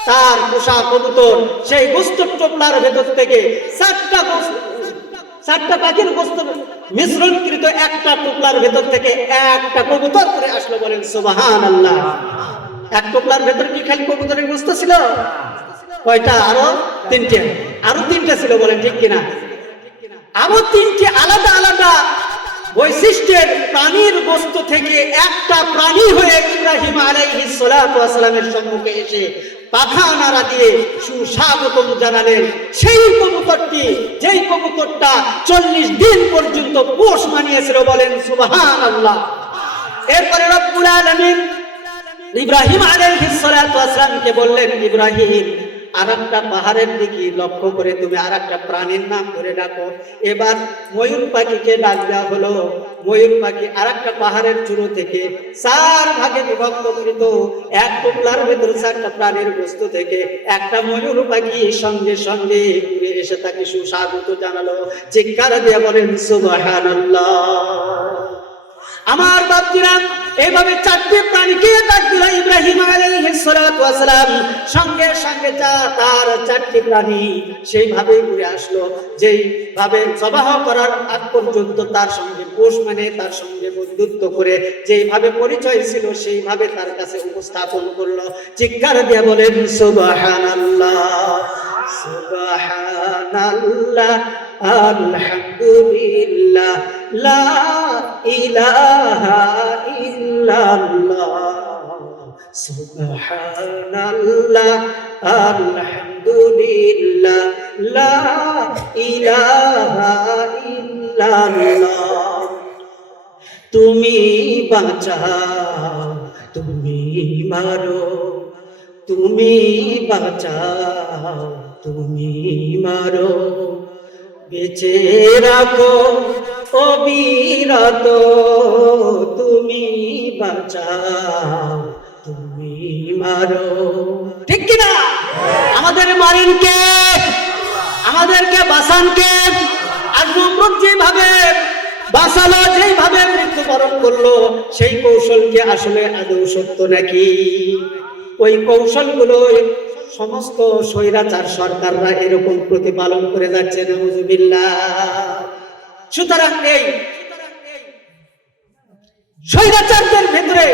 তার পোষা কবুতর সেই গোশতের টোপলার ভেতর থেকে 4টা পাখির গোশত মিশ্রণকৃত একটা টোপলার ভেতর থেকে একটা কবুতর করে আসলো, বলেন সুবহানাল্লাহ। এক টোপলার ভেতর কি খালি কবুতরের গোশত ছিল? কয়টা? আরো 3টে। আরো 3টে ছিল, বলেন ঠিক কিনা? আরো 3টে আলাদা আলাদা বৈশিষ্ট্যের প্রাণীর বস্তু থেকে একটা প্রাণী হয়ে ইব্রাহিম আলাইহিস সালাতু ওয়াস সালামের সম্মুখে এসে পাখা নাড়া দিয়ে সুস্বাগতম জানালেন। সেই কবুতরটি, যেই কবুতরটা 40 দিন পর্যন্ত পোষ মানিয়েছিল, বলেন সুবহানাল্লাহ। এরপরে রব্বুল আলামিন ইব্রাহিম আলাইহিস সালাতু ওয়াস সালামকে বললেন, ইব্রাহিম, আরেকটা পাহাড়ের দিকে লক্ষ্য করে তুমি আরেকটা প্রাণীর নাম ধরে ডাকো। এবার ময়ূর পাখিকে ডাক দেওয়া হলো। ময়ূর পাখি আরেকটা পাহাড়ের চূড়ো থেকে 4 ভাগে বিভক্তকৃত এক টুকরার ভেতরে 4টা প্রাণীর বস্তু থেকে একটা ময়ূর পাখি সঙ্গে সঙ্গে উড়ে এসে তাকে সুস্বাগত জানালো। চিৎকার দিয়ে বলেন সুবহানাল্লাহ। আমার বাপজিরা, এইভাবে 4টি প্রাণীকে ডাক দিল ইব্রাহিম আলাইহিস সালাতু ওয়াস সালাম। সঙ্গে সঙ্গে তার 4টি প্রাণী সেইভাবে ঘুরে আসলো, যেইভাবে জবাহ করার আগ পর্যন্ত তার সঙ্গে পোষ মানে তার সঙ্গে বন্ধুত্ব করে যেইভাবে পরিচয় ছিল সেইভাবে তার কাছে উপস্থাপন করলো। চিৎকার দিয়ে বলেন সুবহানাল্লাহ, সুবহানাল্লাহ, আলহামদুলিল্লাহ, লা ইলাহা ইল্লাল্লাহ, সুবহানাল্লাহ, আলহামদুলিল্লাহ, লা ইলাহা ইল্লাল্লাহ। তুমি বাঁচাও, তুমি মারো, তুমি বাঁচাও, তুমি মারো, বেঁচে রাখো অবিরত, তুমি বাঁচাও, তুমি মারো। ঠিক কিনা? আমাদের মারেন কে? আমাদেরকে বাঁচান কে? আর নমরুদ যেভাবে বাঁচালো, যেভাবে মৃত্যুবরণ করলো, সেই কৌশল কি আসলে আদৌ সত্য নাকি? ওই কৌশলগুলো সমস্ত স্বৈরাচার সরকাররা এরকম প্রতিপালন করে যাচ্ছে, নাউযুবিল্লাহ। সুতরাং এই স্বৈরাচারদের ভিতরে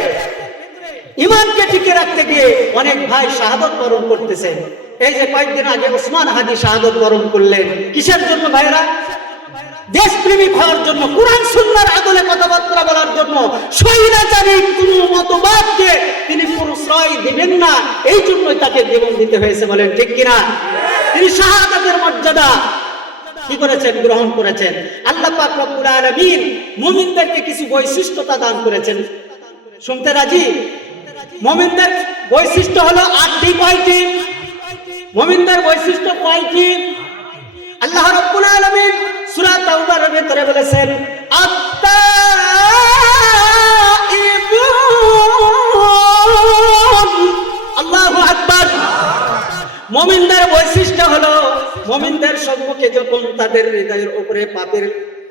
ঈমানকে টিকে রাখতে গিয়ে অনেক ভাই শাহাদত বরণ করতেছে। এই যে কয়েকদিন আগে ওসমান হাদি শাহাদত বরণ করলেন, কিসের জন্য ভাইরা? দেশপ্রেমিক হওয়ার জন্য, কুরআন সুন্নাহর আদলে কথাবার্তা বলার জন্য। স্বৈরাচারী কোন মতবাদকে তিনি প্রশ্রয় দিবেন না, এই জন্যই তাকে জীবন দিতে হয়েছে, বলেন ঠিক কিনা? তিনি শাহাদাতের মর্যাদা কি করেছেন? গ্রহণ করেছেন। আল্লাহ পাক রব্বুল আলামিন মুমিনদেরকে কিছু বৈশিষ্ট্যতা দান করেছেন। শুনতে রাজি? মুমিনদের বৈশিষ্ট্য হলো 8টি। কয়টি? মুমিনদের বৈশিষ্ট্য কয়টি? আল্লাহ রাব্বুল আলামিন সূরা তাওবার ভিতরে বলেছেন, আত-তাইবুন। আল্লাহু আকবার। মুমিনদের বৈশিষ্ট্য হলো, মুমিনদের সম্মুখে যখন তাদের হৃদয়ের উপরে পাপের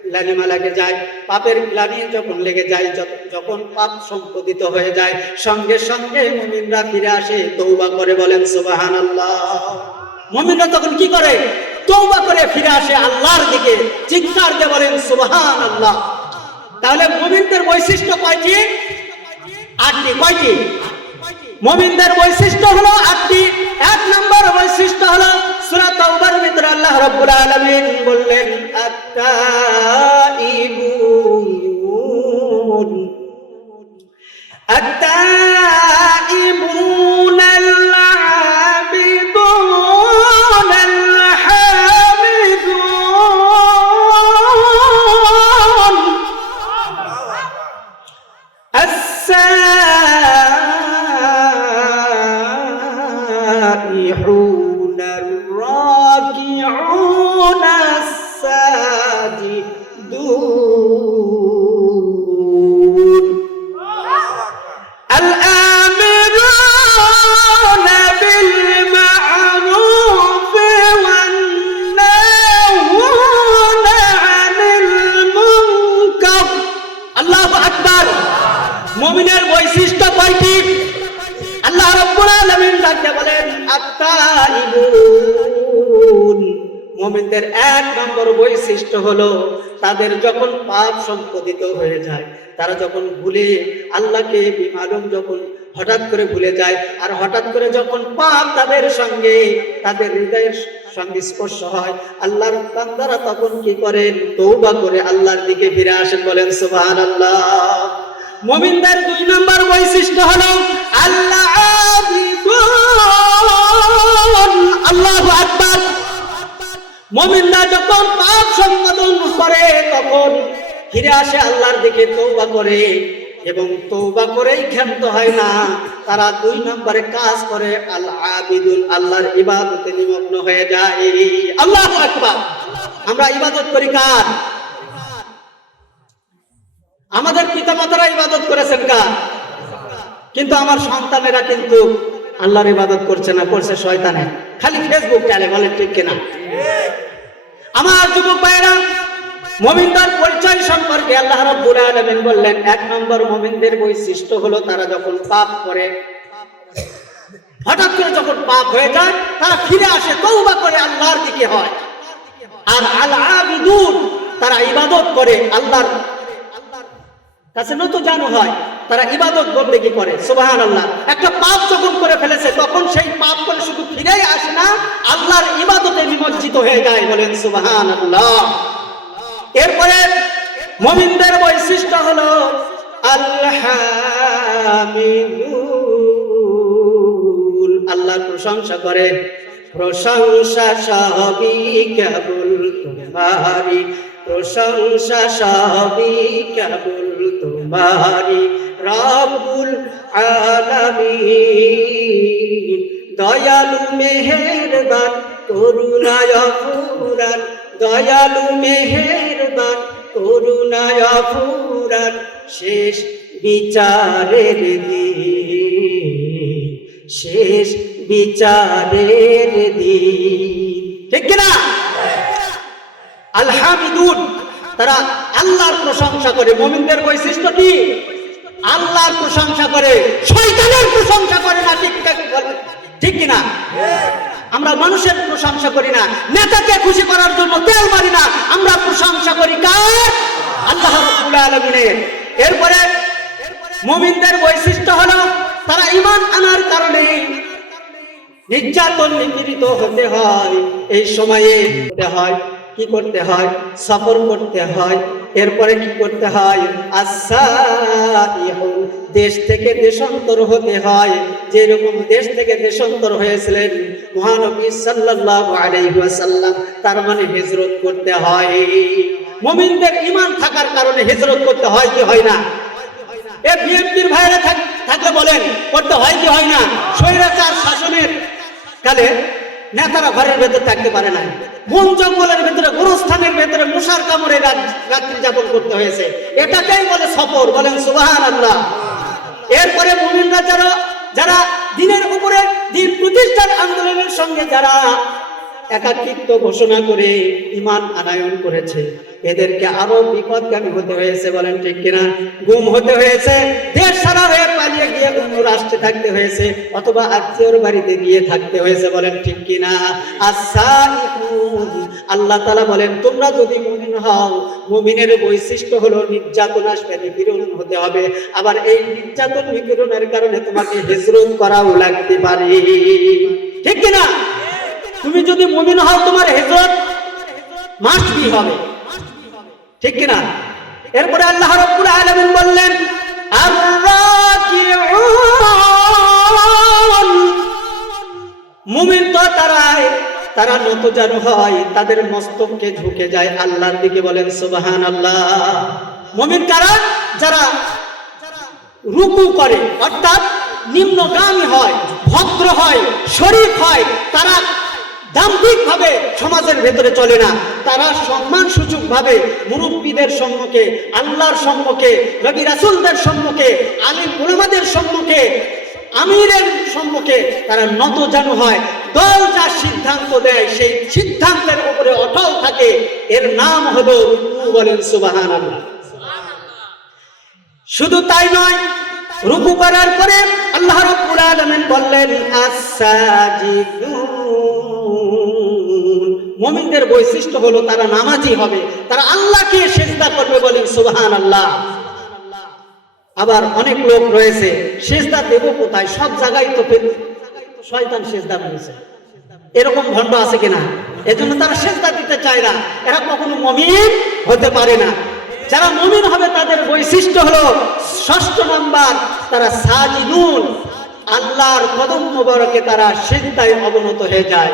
গ্লানিমা লেগে যায়, পাপের গ্লানি যখন লেগে যায়, যখন পাপ সম্পাদিত হয়ে যায়, সঙ্গে সঙ্গে মুমিনরা ফিরে আসে, তওবা করে, বলেন সুবহানাল্লাহ। মুমিনরা তখন কি করে? তওবা করে ফিরে আসে আল্লাহর দিকে। চিৎকার দিয়ে বলেন সুবহানাল্লাহ। তাহলে মুমিনদের বৈশিষ্ট্য কয়টি? 8টি। কয়টি? মুমিনদের বৈশিষ্ট্য হলো 8টি। 1 নম্বর বৈশিষ্ট্য হলো সূরা তাওবার ভিতরে আল্লাহ রাব্বুল আলামিন বললেন, আত-তাইবুন, আত-তাইবুন আল-আবিদুন আল-হামিদুন, السائحون الراكعون الساجدون الآمرون بالمعروف والناهون عن المنكر। الله أكبر। মুমিনের বৈশিষ্ট্য কয়টি? আল্লাহ রাব্বুল আলামিন ডাকতে বলেন আত-তাইবুন। মুমিনদের 1 নম্বর বৈশিষ্ট্য হলো তাদের যখন পাপ সম্পাদিত হয়ে যায়, তারা যখন ভুলে আল্লাহকে বিমালুম যখন হঠাৎ করে ভুলে যায়, আর হঠাৎ করে যখন পাপ তাদের সঙ্গে তাদের হৃদয়ের সংস্পর্শ হয়, আল্লাহর বান্দারা তখন কি করেন? তওবা করে আল্লাহর দিকে ফিরে আসেন। বলেন সুবহানাল্লাহ। মুমিনদের 2 নম্বর বৈশিষ্ট্য হলো আল্লাহ আবিদুন। আল্লাহু আকবার। মুমিনরা যখন পাপ সম্পাদন করে তখন ফিরে আসে আল্লাহর দিকে, তওবা করে, এবং তওবা করেই ক্ষান্ত হয় না, তারা 2 নম্বরে কাজ করে আল আবিদুন, আল্লাহর ইবাদতে নিমগ্ন হয়ে যায়। আল্লাহু আকবার। আমরা ইবাদত করি কার? আমাদের পিতামাতারা ইবাদত করেছেন কার? কিন্তু আমার সন্তানেরা কিন্তু আল্লাহর ইবাদত করছে না, করছে শয়তানের। খালি ফেসবুক চালে। বলে ঠিক কিনা? আমার যুবক ভাইরা, মুমিনদের পরিচয় সম্পর্কে আল্লাহ রাব্বুল আলামিন বললেন 1 নম্বর মুমিনদের বৈশিষ্ট্য হলো তারা যখন পাপ করে, হঠাৎ করে যখন পাপ হয়ে যায়, তারা ফিরে আসে, তওবা করে আল্লাহর দিকে হয়। আর আল আবিদুন, তারা ইবাদত করে, আল্লাহর কাছে নত জানো হয়, তারা ইবাদত বন্দেগী করে। সুবহানাল্লাহ। একটা পাপ যখন করে ফেলেছে তখন সেই পাপ করে শুধু ফিরেই আসে না, আল্লাহর ইবাদতে নিমজ্জিত হয়ে যায়। বলেন সুবহানাল্লাহ। এরপরে মুমিনদের বৈশিষ্ট্য হলো আল্লাহ হামিদুন, আল্লাহর প্রশংসা করে। প্রশংসা সবই কেবল তোমারই, প্রশংসা সবই কেবল তোমারই, রব্বুল আলামিন। দয়ালু মেহেরবান করুণায় অফুরান, দয়ালু মেহেরবান করুণায় অফুরান, শেষ বিচারের দিন, শেষ বিচারের দিন। ঠিক কিনা? আল হামিদুন, তারা আল্লাহর প্রশংসা করে। মুমিনদের বৈশিষ্ট্য কি? আল্লাহর প্রশংসা করে, শয়তানের প্রশংসা করে না। ঠিক কিনা? আমরা মানুষের প্রশংসা করি না, নেতাকে খুশি করার জন্য তেল মারি না, আমরা প্রশংসা করি কার? আল্লাহ রাব্বুল আলামিনের। এরপরে মুমিনদের বৈশিষ্ট্য হলো তারা ঈমান আনার কারণে নির্যাতন নিপীড়িত হতে হয়, এই সময়ে হতে হয়, কি করতে হয়? সফর করতে হয়। এরপরে কি করতে হয়? আসাইহুন, দেশ থেকে দেশান্তর হতে হয়। যেরকম দেশ থেকে দেশান্তর হয়েছিলেন মহানবী সাল্লাল্লাহু আলাইহি ওয়াসাল্লাম, তার মানে হিজরত করতে হয়। মুমিনদের ঈমান থাকার কারণে হিজরত করতে হয় কি হয় না? এ বিএনপির ভাইরা থাকলে বলেন করতে হয় কি হয় না? স্বৈরাচার শাসনের কালে নেতারা ঘরের ভেতর থাকতে পারে না, বন জঙ্গলের ভেতরে, গোরস্থানের ভেতরে মশার কামড়ে রাত্রি যাপন করতে হয়েছে। এটাকেই বলে সফর। বলেন সুবহানাল্লাহ। এরপরে মুমিনরা যারা দিনের উপরে দিন প্রতিষ্ঠার আন্দোলনের সঙ্গে যারা একাকিত্ব ঘোষণা করে ঈমান আনয়ন করেছে, এদেরকে আরো বিপদগামী হতে হয়েছে। বলেন ঠিক কিনা? গুম হতে হয়েছে, দেশ সারা হয়ে পালিয়ে গিয়ে অন্য রাষ্ট্রে থাকতে হয়েছে, অথবা আত্মীয়র বাড়িতে গিয়ে থাকতে হয়েছে। বলেন ঠিক কিনা? আসাইহুন, আল্লাহ তাআলা বলেন তোমরা যদি মুমিন হও, মুমিনের বৈশিষ্ট্য হলো নির্যাতন আসবে, নিপীড়ন হতে হবে। আবার এই নির্যাতন নিপীড়নের কারণে তোমাকে হিজরত করাও লাগতে পারে। ঠিক কিনা? তুমি যদি মুমিন হও, তোমার হিজরত মাস্ট বি হবে। ঠিক কিনা? এরপরে আল্লাহ রাব্বুল আলামিন বললেন আর-রাকিউন, মুমিন তো তারা নতজানু হয়, তাদের মস্তককে ঝুঁকে যায় আল্লাহর দিকে। বলেন সুবহানাল্লাহ। মুমিন কারা? যারা রুকু করে, অর্থাৎ নিম্নগামী হয়, ভদ্র হয়, শরীফ হয়, তারা দাম্ভিক ভাবে সমাজের ভেতরে চলে না, তারা সম্মান সূচক ভাবে মুরব্বীদের সম্মুখে, আল্লাহর সম্মুখে, নবী রাসূলদের সম্মুখে, আলিম উলামাদের সম্মুখে, আমিরের সম্মুখে তারা নতজানু হয়। দল যা সিদ্ধান্ত দেয় সেই সিদ্ধান্তের উপরে অটল থাকে, এর নাম হলো রুকু। বলেন সুবহানাল্লাহ। শুধু তাই নয়, রুকু করার পরে আল্লাহ রাব্বুল আলামিন বললেন আস-সাজিদুন, মুমিনদের বৈশিষ্ট্য হলো তারা নামাজি হবে, তারা আল্লাহকে সিজদা করবে। বলেন সুবহানাল্লাহ। আবার অনেক লোক রয়েছে সিজদা দেব কোথায়, সব জায়গায় তো শয়তান সিজদা করেছে, এরকম ভণ্ড আছে কিনা? এজন্য তারা সেজদা দিতে চায় না, এরা কখনো মুমিন হতে পারে না। যারা মুমিন হবে তাদের বৈশিষ্ট্য হলো 6 নাম্বার, তারা সাজিদুন, আল্লাহর কদম মোবারকে তারা সিজদায় অবনত হয়ে যায়।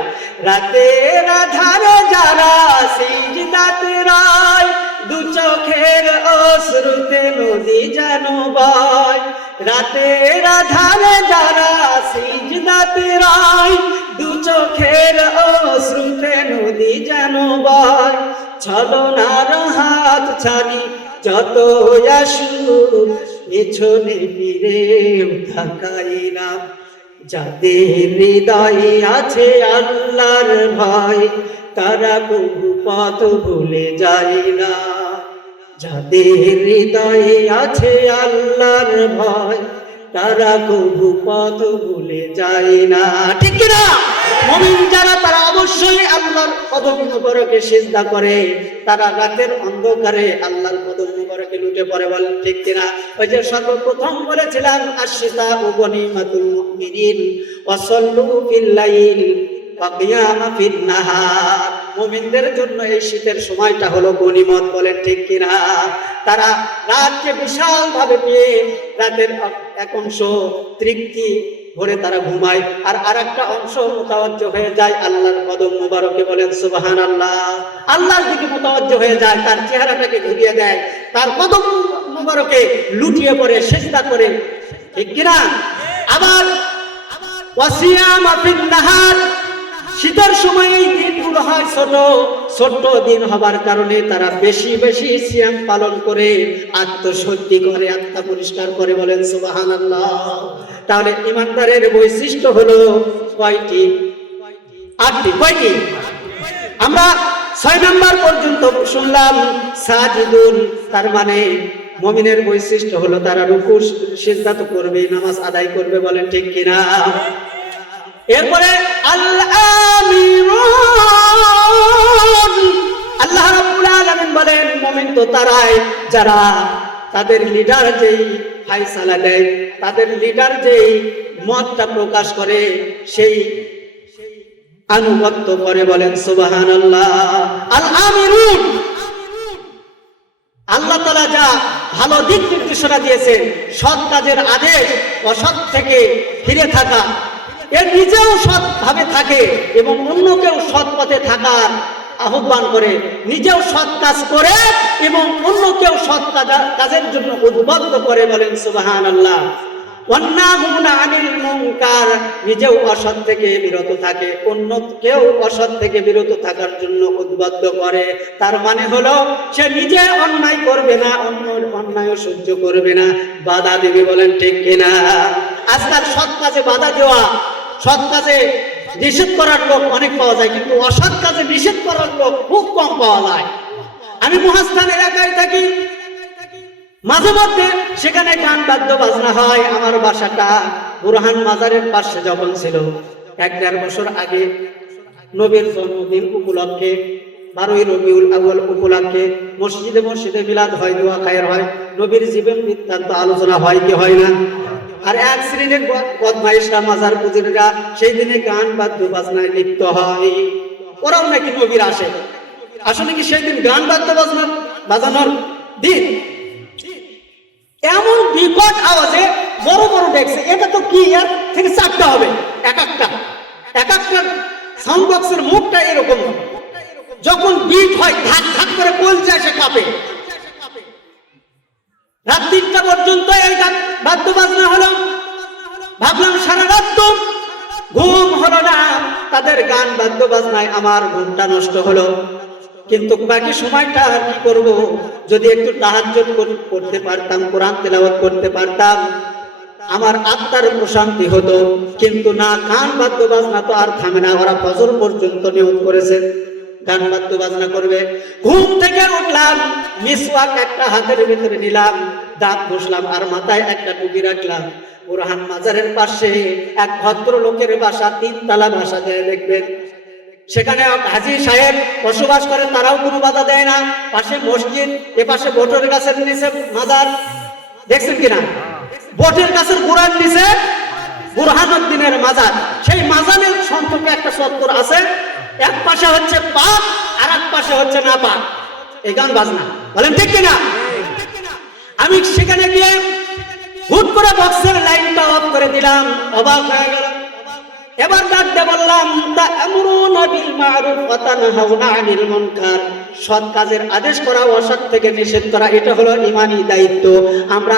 রাতের আধারে যারা সিজদাতে রয়, দু চোখের অশ্রুতে নদী যেন বয়। রাতের আধারে যারা সিজদাতে রয়, দু চোখের অশ্রুতে নদী যেন বয়। ছলনার হাত ছাড়ি যত আসুক, পেছনে ফিরে তাকাই না। যাদের হৃদয়ে আছে আল্লাহর ভয়, তারা কবু পথ ভুলে যায় না। যাদের হৃদয়ে আছে আল্লাহর ভয়, তারা কবু পথ ভুলে যায় না। ঠিক কিনা? মুমিন যারা তারা অবশ্যই আল্লাহর কদম মোবারকে সিজদা করে, তারা রাতের অন্ধকারে আল্লাহর কদম মোবারকে লুটে পড়ে, বলেন ঠিক কিনা? ওই যে সর্বপ্রথম বলেছিলাম আশিতা ও গনিমাতুল মুমিনিন ওয়াসাল্লু ফিল লাইল ওয়া কিয়ামা ফিন নাহার। মুমিনদের জন্য এই শীতের সময়টা হলো গনিমত, বলেন ঠিক কিনা? তারা রাতকে বিশাল ভাবে পেয়ে রাতের এক অংশ তৃপ্তি ভরে তারা ঘুমায়, আর আরেকটা অংশ মুতাওয়াজ্জহ হয়ে যায় আল্লাহর কদম মোবারকে, বলেন সুবহানাল্লাহ। আল্লাহর দিকে মুতাওয়াজ্জহ হয়ে যায়, তার চেহারাটাকে ঘুরিয়ে দেয়, তার কদম মোবারকে লুটিয়ে পড়ে সিজদা করে, ঠিক কিনা? আবার ওয়াসিয়ামা ফিন নাহার, শীতের সময় এই দিনগুলো হয় ছোট ছোট দিন হবার কারণে তারা বেশি বেশি সিয়াম পালন করে আত্মশুদ্ধি করে, আত্মা পরিষ্কার করে, বলেন সুবহানাল্লাহ। তাহলে ইমানদারের বৈশিষ্ট্য হলো কয়টি? 8টি। কয়টি? আমরা 6 নাম্বার পর্যন্ত শুনলাম সাজিদুন, তার মানে মুমিনের বৈশিষ্ট্য হলো তারা রুকু সিজদা তো করবে, নামাজ আদায় করবে, বলেন ঠিক কিনা? এরপরে আল্লাহ রাব্বুল আলামিন বলেন মুমিন তো তারাই যারা তাদের লিডার যেই ফায়সালা দেয়, তাদের লিডার যেই মতটা প্রকাশ করে সেই আনুগত্য করে, বলেন সুবহানাল্লাহ। আল আমিরুন, আল্লাহ তাআলা যা ভালো দিক নির্দেশনা দিয়েছেন, সৎ কাজের আদেশ, অসৎ থেকে ফিরে থাকা, এর নিজেও সৎ ভাবে থাকে এবং অন্যকেও সৎ পথে থাকার আহ্বান করে, নিজেও সৎ কাজ করে এবং অন্যকেও সৎ কাজের জন্য উদ্বুদ্ধ করে, বলেন সুবহানাল্লাহ। ওয়ান্নাহুনা আনিল মুনকার, নিজেও অসৎ থেকে বিরত থাকে, অন্যকেও অসৎ থেকে বিরত থাকার জন্য উদ্বুদ্ধ করে। তার মানে হলো সে নিজে অন্যায় করবে না, অন্যের অন্যায় সহ্য করবে না, বাধা দেবে, বলেন ঠিক কিনা? আজকাল সৎ কাজে বাধা দেওয়া, সৎ কাজে নিষেধ করার লোক অনেক পাওয়া যায়, কিন্তু অসৎ কাজে নিষেধ করার লোক খুব কম পাওয়া যায়। আমি মহাস্থান এলাকায় থাকি, মাঝে মধ্যে সেখানে গান বাদ্য বাজনা হয়। আমার বাসাটা বুরহান মাজারের পাশে যখন ছিল, 1-1.5 বছর আগে নবীর জন্মদিন উপলক্ষে 12ই রবিউল আউয়াল উপলক্ষে মসজিদে মসজিদে মিলাদ হয়, দোয়া খায়ের হয়, নবীর জীবন বৃত্তান্ত আলোচনা হয় কি হয় না? আর এক শ্রেণীর বদমাইশরা, মাজার পুজিরা সেই দিনে গান বাদ্য বাজনায় লিপ্ত হয়। ওরাও নাকি নবীর আসে। আসলে কি সেই দিন গান বাদ্য বাজানোর দিন? এমন বিকট আওয়াজে বড় বড় দেখছে, এটা তো কি, এর থেকে 4টা হবে, এক একটা সাউন্ড বক্সের মুখটা এরকম, যখন বিট হয় ধাক ধাক করে কলজা এসে কাঁপে। রাত 3টা পর্যন্ত এই গান বাদ্য বাজনা হলো। ভাবলাম সারা রাত তো ঘুম হলো না, তাদের গান বাদ্য বাজনায় আমার ঘুমটা নষ্ট হলো। কিন্তু বাকি সময়টা কি করব? যদি একটু তাহাজ্জুদ করতে পারতাম, কোরআন তেলাওয়াত করতে পারতাম, আমার আত্মার প্রশান্তি হতো। কিন্তু না, গান বাদ্য বাজনা তো আর থামে না। ওরা ফজর পর্যন্ত নিয়ত করেছে গান বাদ্য বাজনা করবে। ঘুম থেকে উঠলাম, মিসওয়াক একটা হাতের ভিতরে নিলাম, দাঁত ঘষলাম আর মাথায় একটা টুপি রাখলাম। বুরহান মাজারের পাশে এক ভদ্র লোকের বাসা, 3 তলা বাসা যায় দেখবেন, সেখানে হাজী সাহেব বসবাস করেন, তারাও কোনো বাধা দেয় না। পাশে মসজিদ, এ পাশে বটের গাছের নিচে মাজার, দেখছেন কিনা? বটের গাছের গোড়ার নিচে বুরহানুদ্দিনের মাজার, সেই মাজারের সম্পর্কে একটা চত্বর আছে, এক পাশে হচ্ছে পাক আর এক পাশে হচ্ছে না পাক, এই গান বাজনা, বলেন ঠিক কিনা? আমি সেখানে গিয়ে হুট করে বক্সের লাইনটা অফ করে দিলাম, অবাক হয়ে গেল। এবার ডাকতে বললাম, তা'মুরুনা বিল মা'রুফ ওয়া তানহাউনা আনিল মুনকার, সৎ কাজের আদেশ করা, অসৎ থেকে নিষেধ করা, এটা হলো ঈমানি দায়িত্ব। আমরা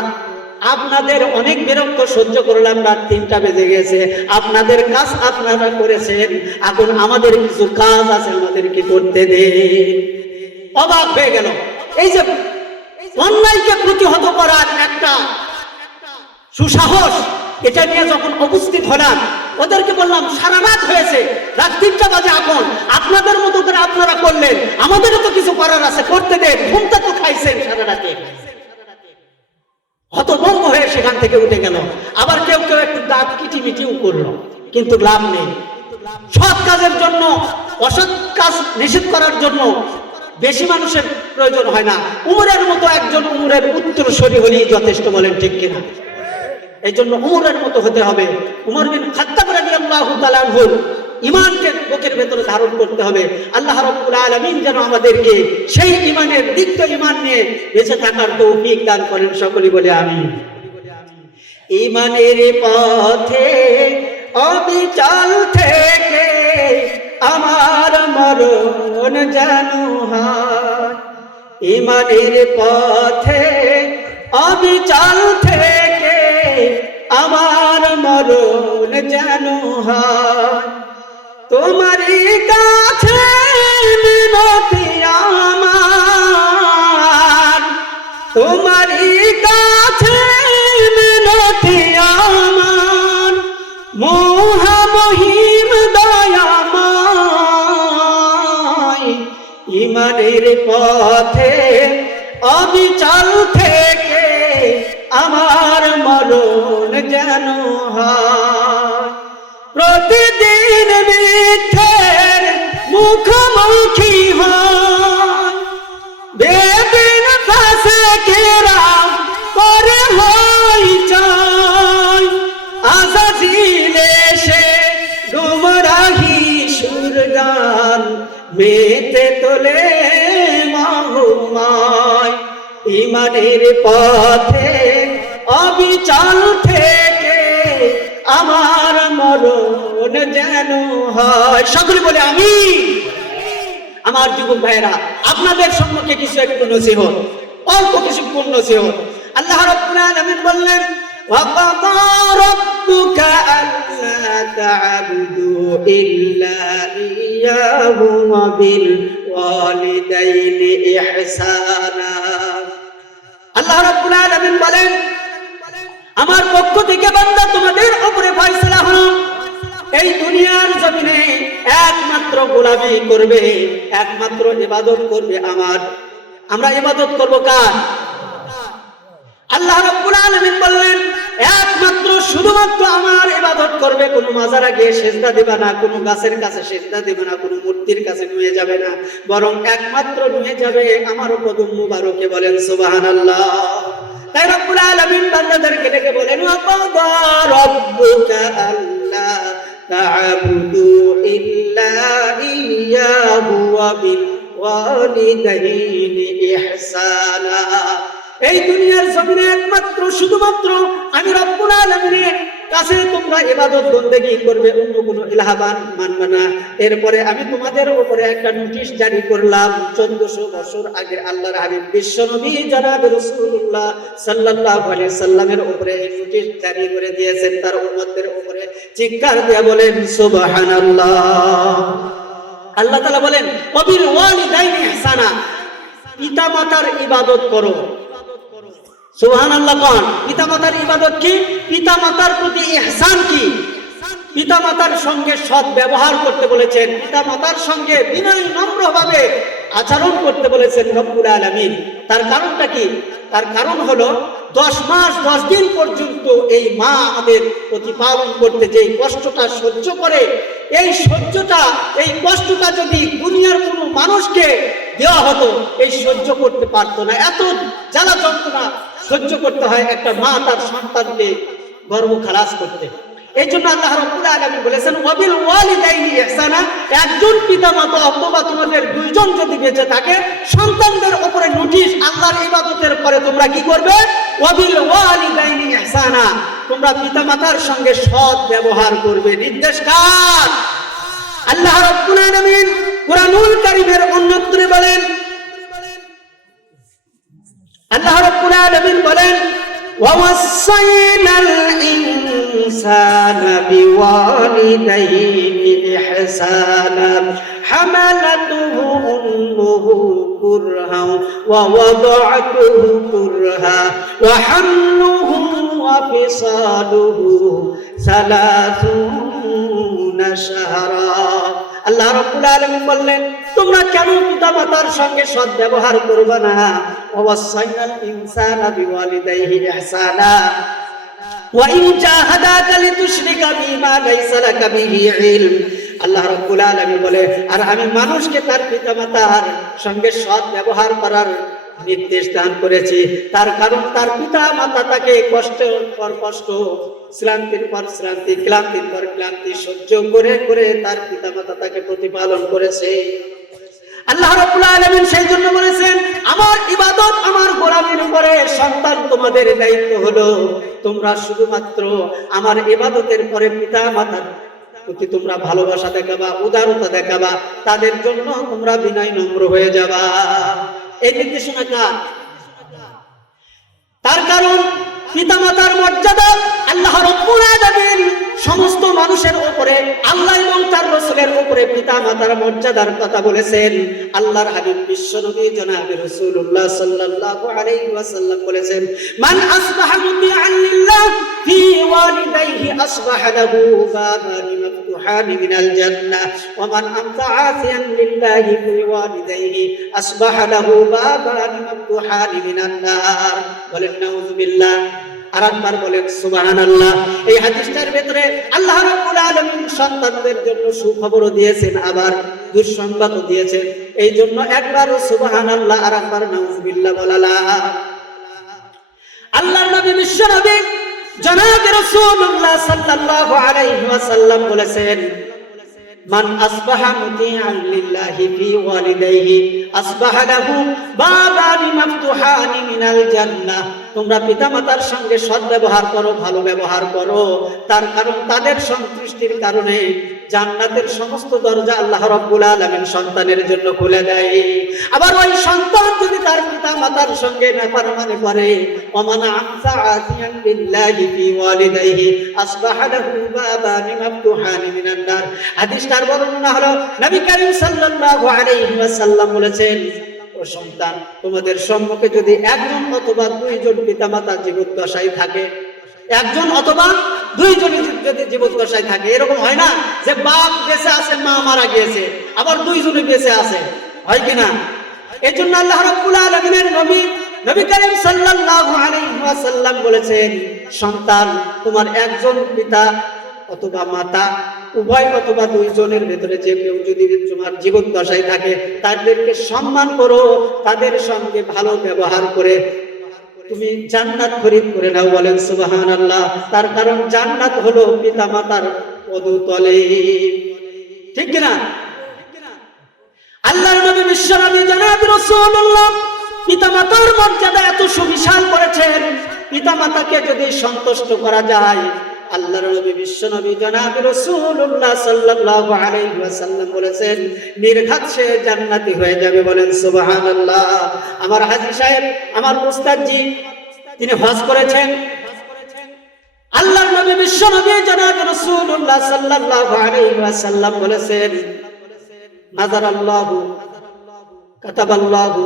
আপনাদের অনেক বিরক্ত সহ্য করলাম, রাত 3টা বেজে গেছে, আপনাদের কাজ আপনারা করেছেন, এখন আমাদের কিছু কাজ আছে, আমাদেরকে করতে দেন। অবাক হয়ে গেল। এই যে অন্যায়কে প্রতিহত করার একটা সুসাহস, এটা নিয়ে যখন উপস্থিত হলাম, ওদেরকে বললাম সারা রাত হয়েছে, রাত 3টা বাজে, এখন আপনাদের মতো করে আপনারা করলেন, আমাদেরও তো কিছু করার আছে, করতে দেন, ঘুমটা তো খাইছেন সারা রাতে। হতভম্ব হয়ে সেখান থেকে উঠে গেল। আবার কেউ কেউ একটু দাঁত কিটিমিটিও করলো, কিন্তু লাভ নেই। সৎ কাজের জন্য অসৎ কাজ নিষেধ করার জন্য বেশি মানুষের প্রয়োজন হয় না, উমরের মতো একজন উমরের উত্তরসূরি হলেই যথেষ্ট, বলেন ঠিক কিনা? এই জন্য উমরের মতো হতে হবে। উমর বিন খাত্তাব রাদিয়াল্লাহু তাআলা আনহু ঈমানকে বুকের ভেতরে ধারণ করতে হবে। আল্লাহ রাব্বুল আলামিন যেন আমাদেরকে সেই ঈমানের দীপ্ত ঈমান নিয়ে বেঁচে থাকার তৌফিক দান করেন, সকলেই বলে আমিন। ঈমানের পথে অবিচল থেকে আমার মরণ যেন হয়, ঈমানের পথে অবিচল থেকে আমার মরণ যেন হয়, তোমারই কাছে মিনতি আমার, তোমারই কাছে মিনতি আমার, মহামহিম দয়াময়, ঈমানের পথে অবিচল থেকে আমার মরণ যেন হয়, প্রতিদিন মিথ্যের মুখোমুখি হয়, বেদিন ফাসিকেরা করে হই চাই, আযাজিল এসে গুমরাহি সুরগান মেতে তোলে মহুমায়, ঈমানের পথে অবিচল থেকে আমার মরণ যেন হয়, সকলে বলে আমিন। আমার যুবক ভাইরা, আপনাদের সম্মুখে কিছু একটু নসিহত, অল্প কিছু নসিহত। আল্লাহ রাব্বুল আলামিন বললেন, ওয়াকাদা রাব্বুকা আল্লা তা'বুদু ইল্লা ইয়্যাহু ওয়া বিল ওয়ালিদাইনি ইহসানা। আল্লাহ রাব্বুল আলামিন বলেন, আমার পক্ষ থেকে বান্দা তোমাদের উপরে ফয়সালা হলো, এই দুনিয়ার জমিনে একমাত্র গোলামি করবে, একমাত্র ইবাদত করবে আমার। আমরা ইবাদত করব কার? আল্লাহ রাব্বুল আলামিন বললেন, একমাত্র শুধুমাত্র আমার ইবাদত করবে, কোনো মাজারে গিয়ে সিজদা দিবা না, কোনো গাছের কাছে সিজদা দিবে না, কোনো মূর্তির কাছে নুয়ে যাবে না, বরং একমাত্র নুয়ে যাবে আমার কদম মুবারকে, বলেন সুবহানাল্লাহ। তাই রব্বুল আলামিন বান্দাদেরকে ডেকে বলেন, ওয়াকাদা রাব্বুকা আল্লা তা'বুদু ইল্লা ইয়্যাহু ওয়া বিল ওয়ালিদাইনি ইহসানা। এই দুনিয়ার জমিনে একমাত্র শুধুমাত্র আমি রব্বুল আলামিনের কাছে তোমরা ইবাদত বন্দেগী করবে, অন্য কোনো ইলাহ মানবে না। এরপরে আমি তোমাদের উপরে একটা নোটিশ জারি করলাম, 1400 বছর আগে আল্লাহর হাবিব বিশ্বনবী জনাব রাসূলুল্লাহ সাল্লাল্লাহু আলাইহি সাল্লামের উপরে এই নোটিশ জারি করে দিয়েছেন, তার উম্মতদের উপরে। চিৎকার দিয়ে বলেন সুবহানাল্লাহ। আল্লাহ তাআলা বলেন, ওয়াবিল ওয়ালিদাইনি ইহসানা, পিতামাতার ইবাদত করো। সুবহানাল্লাহ কোন? পিতামাতার ইবাদত কি? পিতামাতার প্রতি ইহসান কি? পিতামাতার সঙ্গে সৎ ব্যবহার করতে বলেছেন, পিতামাতার সঙ্গে বিনয় নম্রভাবে আচরণ করতে বলেছেন রব্বুল আলামিন। তার কারণটা কি? তার কারণ হলো 10 মাস 10 দিন পর্যন্ত এই মা আমাদের প্রতিপালন করতে যে কষ্টটা সহ্য করে, এই সহ্যটা, এই কষ্টটা যদি দুনিয়ার কোনো মানুষকে দেওয়া হতো, এই সহ্য করতে পারতো না। এত জ্বালা যন্ত্রণা সহ্য করতে হয় একটা মা তার সন্তানকে গর্ভ খালাস করতে। এই জন্য আল্লাহ রাব্বুল আলামিন বলেছেন ওয়াবিল ওয়ালিদাইনি ইহসানা, একজন পিতামাতা অথবা তোমাদের দুইজন যদি বেঁচে থাকে সন্তানদের উপরে নোটিশ, আল্লাহর ইবাদতের পরে তোমরা কি করবে? ওয়াবিল ওয়ালিদাইনি ইহসানা, তোমরা পিতামাতার সঙ্গে সৎ ব্যবহার করবে। নির্দেশ কার? আল্লাহ রাব্বুল আলামিন কুরআনুল কারীমের অন্যত্রে বলেন, আল্লাহ রাব্বুল আলামিন বলেন ওয়াসাইনাল ইনসানা বিওয়ালিদাইহি ইহসানা হামালাতুহু উম্মুহু কুরহা ওয়া ওয়াদা'তুহু কুরহা ওয়া হামলুহু ওয়া ফিসালুহু 30 শাহরা। আল্লাহ রাব্বুল আলামিন বললেন তোমরা কেন পিতামাতার সঙ্গে সৎ ব্যবহার করবে না? ওয়াসাইনাল ইনসানা বিওয়ালিদাইহি ইহসানা ওয়া ইন জাহাদাকা লিতুশরিকা বিমা লাইসা লাকা বিহি ইলম। আল্লাহ রাব্বুল আলামিন বলে আর আমি মানুষকে তার পিতামাতার সঙ্গে সৎ ব্যবহার করার নির্দেশ দান করেছি, তার কারণ তার পিতা মাতা তাকে কষ্টের পর কষ্ট, শ্রান্তির পর শ্রান্তি, ক্লান্তির পর ক্লান্তি সহ্য করে করে তার পিতা মাতা তাকে প্রতিপালন করেছে। আল্লাহ রাব্বুল আলামিন সেই জন্য বলেছেন আমার ইবাদত, আমার গোলামির উপরে সন্তান তোমাদের দায়িত্ব হলো তোমরা শুধুমাত্র আমার ইবাদতের পরে পিতা মাতার প্রতি তোমরা ভালোবাসা দেখাবা, উদারতা দেখাবা, তাদের জন্য তোমরা বিনয় নম্র হয়ে যাবা। এই নির্দেশনা কার? তার কারণ পিতামাতার মর্যাদা আল্লাহ রাব্বুল আলামিন সমস্ত মানুষের উপরে, আল্লাহ এবং তার রাসূলের উপরে পিতামাতার মর্যাদার কথা বলেছেন। আল্লাহর হাবিব বিশ্বনবী জনাব রাসূলুল্লাহ সাল্লাল্লাহু আলাইহি ওয়াসাল্লাম বলেছেন মান আসবাহা মুতিআন লিল্লাহ ফি ওয়ালিদাইহি আসবাহা লাহু বাবান মাফতুহান মিনাল জান্নাহ ওয়া মান আমতা আসিয়ান লিল্লাহি ফি ওয়ালিদাইহি আসবাহা লাহু বাবান মাফতুহান মিনান নার। বলেন নাউযুবিল্লাহ। আরেকবার বলেন সুবহানাল্লাহ। এই হাদিসটার ভিতরে আল্লাহ রাব্বুল আলামিন সন্তানদের জন্য সুখবরও দিয়েছেন, আবার দুঃসংবাদও দিয়েছেন। এই জন্য একবার সুবহানাল্লাহ আর একবার নাউযুবিল্লাহ বলালা। আল্লাহর নবী বিশ্বনবী জনাব রাসূলুল্লাহ সাল্লাল্লাহু আলাইহি ওয়াসাল্লাম বলেছেন মান আসবাহা মুতিআন লিল্লাহি ফি ওয়ালিদাইহি আসবাহা লাহু বাবানি মাফতুহানি মিনাল জান্নাহ। তোমরা পিতামাতার সঙ্গে সৎ ব্যবহার করো, ভালো ব্যবহার করো, তার কারণ তাদের সন্তুষ্টির কারণে জান্নাতের সমস্ত দরজা আল্লাহ রাব্বুল আলামিন সন্তানের জন্য খুলে দেয়। আবার ওই সন্তান যদি তার পিতামাতার সঙ্গে নাফরমানি করে ওমান আমসা আসিয়ান বিল্লাহি ফি ওয়ালিদাইহি আসবাহা লাহু বাবানি মাফতুহানি মিনান নার। হাদিসটার বর্ণনা হলো নবী করিম সাল্লাল্লাহু আলাইহি ওয়াসাল্লাম বলেছেন ও সন্তান তোমাদের সম্মুখে যদি একজন অথবা দুইজন পিতামাতা জীবদ্দশায় থাকে, একজন অথবা দুইজন যদি জীবদ্দশায় থাকে, এরকম হয় না যে বাপ বেঁচে আছে মা মারা গিয়েছে আবার দুইজনই বেঁচে আছে, হয় কিনা? এই জন্য আল্লাহ রাব্বুল আলামিনের নবী করিম সাল্লাল্লাহু আলাইহি ওয়াসাল্লাম বলেছেন সন্তান তোমার একজন পিতা অথবা মাতা উভয় অথবা দুইজনের ভেতরে যে কেউ যদি তোমার জীবদ্দশায় থাকে তাদেরকে সম্মান করো, তাদের সঙ্গে ভালো ব্যবহার করে তুমি জান্নাত খরিদ করে নাও। বলেন সুবহানাল্লাহ। তার কারণ জান্নাত হলো পিতামাতার পদতলে, ঠিক কিনা? আল্লাহর নবী বিশ্বনবী জনাব রাসূলুল্লাহ পিতামাতার মর্যাদা এত সুবিশাল করেছেন, পিতামাতাকে যদি সন্তুষ্ট করা যায় আল্লাহর নবী বিশ্বনবী জনাব রাসূলুল্লাহ সাল্লাল্লাহু আলাইহি ওয়াসাল্লাম বলেছেন নির্ঘাত সে জান্নাতি হয়ে যাবে। বলেন সুবহানাল্লাহ। আমার হাজী সাহেব, আমার উস্তাদজি, তিনি হজ করেছেন। আল্লাহর নবী বিশ্বনবী জনাব রাসূলুল্লাহ সাল্লাল্লাহু আলাইহি ওয়াসাল্লাম বলেছেন নাযারাল্লাহু কাতাবাল্লাহু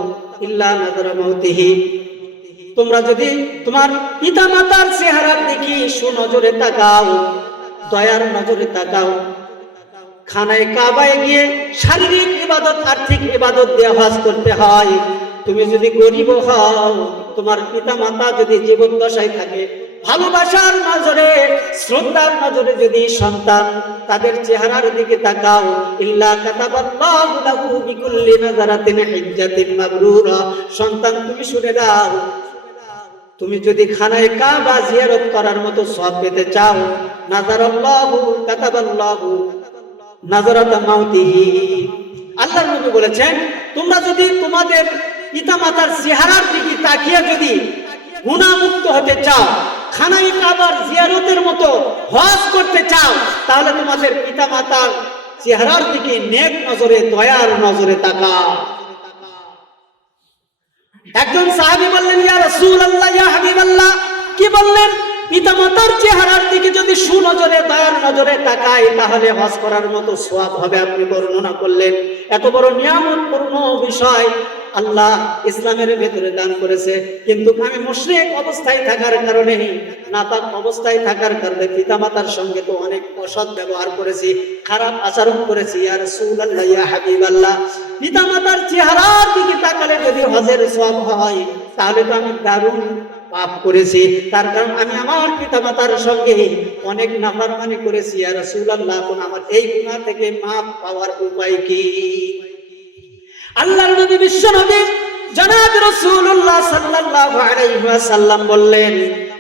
ইল্লা নাযারা মাউতিহি। তোমরা যদি তোমার পিতা মাতার চেহারার দিকে সুনজরে তাকাও, দয়ার নজরে তাকাও, খানায় কাবায় গিয়ে শারীরিক ইবাদত আর্থিক ইবাদত দিয়ে হজ করতে হয়। তুমি যদি গরিব হও, তোমার পিতা মাতা যদি জীবদ্দশায় থাকে, ভালোবাসার নজরে শ্রদ্ধার নজরে যদি সন্তান তাদের চেহারার দিকে তাকাও, ইল্লা কাতাবাল্লাহু লাহু বিকুল্লি নাযারাতিন হিজ্জাতিন মাবরুরা। সন্তান তুমি শুনে দাও, তুমি যদি খানায় কাবা জিয়ারত করার মতো সওয়াব পেতে চাও, নাযারাল্লাহু কাতাবাল্লাহু নাযারাতা মাউতিহি। আল্লাহর নবী বলেছেন, তোমরা যদি তোমাদের পিতামাতার চেহারার দিকে তাকিয়ে যদি গুনাহমুক্ত হতে চাও, খানায়ে কাবার জিয়ারতের মতো হজ করতে চাও, তাহলে তোমাদের পিতামাতার চেহারার দিকে নেক নজরে, দয়ার নজরে তাকাও। একজন সাহাবী বললেন, ইয়া রাসূলুল্লাহ, ইয়া হাবিবাল্লাহ, কি বললেন? পিতামাতার চেহারার দিকে যদি সুনজরে, দয়ার নজরে তাকাই, তাহলে হজ করার মতো সওয়াব হবে। আপনি বর্ণনা করলেন, এত বড় নিয়ামতপূর্ণ বিষয় আল্লাহ ইসলামের ভেতরে দান করেছে, কিন্তু আমি মুশরিক অবস্থায় থাকার কারণে, নাপাক অবস্থায় থাকার কারণে পিতামাতার সঙ্গে তো অনেক অসৎ ব্যবহার করেছি, খারাপ আচরণ করেছি। ইয়া রাসূলুল্লাহ, ইয়া হাবিবাল্লাহ, পিতামাতার চেহারার দিকে তাকালে যদি হজের সওয়াব হয়, তাহলে তো আমি দারুণ পাপ করেছি, তার কারণ আমি আমার পিতামাতার সঙ্গে অনেক নাফরমানি করেছি। ইয়া রাসূলুল্লাহ, এখন আমার এই গুনাহ থেকে মাফ পাওয়ার উপায় কি? আল্লাহর নবী, বিশ্ব নবী জনাব রাসূলুল্লাহ সাল্লাল্লাহু আলাইহি ওয়াসাল্লাম বললেন,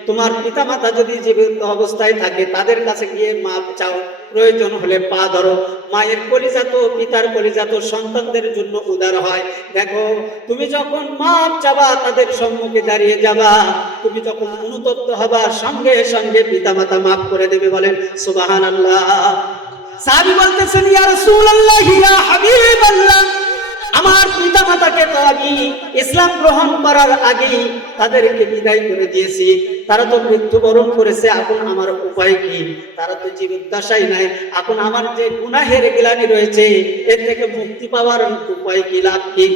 তোমার পিতামাতা যদি জীবিত অবস্থায় থাকে, তাদের কাছে গিয়ে মাপ চাও, প্রয়োজন হলে পা ধরো। মায়ের কলিজা তো, পিতার কলিজা তো সন্তানদের জন্য উদার হয়। দেখো, তুমি যখন মাপ চাবা, তাদের সম্মুখে দাঁড়িয়ে যাবা, তুমি যখন অনুতপ্ত হবা, সঙ্গে সঙ্গে পিতামাতা মাফ করে দেবে। বলেন সুবহানাল্লাহ। সাহাবী বলতেছেন, ইয়া রাসূলুল্লাহ, ইয়া হাবিবাল্লাহ, আমার পিতামাতাকে তো আমি ইসলাম গ্রহণ করার আগেই তাদেরকে বিদায় করে দিয়েছি, তারা তো মৃত্যুবরণ করেছে, এখন আমার উপায় কি? তারা তো জীবদ্দশাই নাই, এখন আমার যে গুনাহের গ্লানি রয়েছে, এর থেকে মুক্তি পাওয়ার উপায় কি, লাভ কি?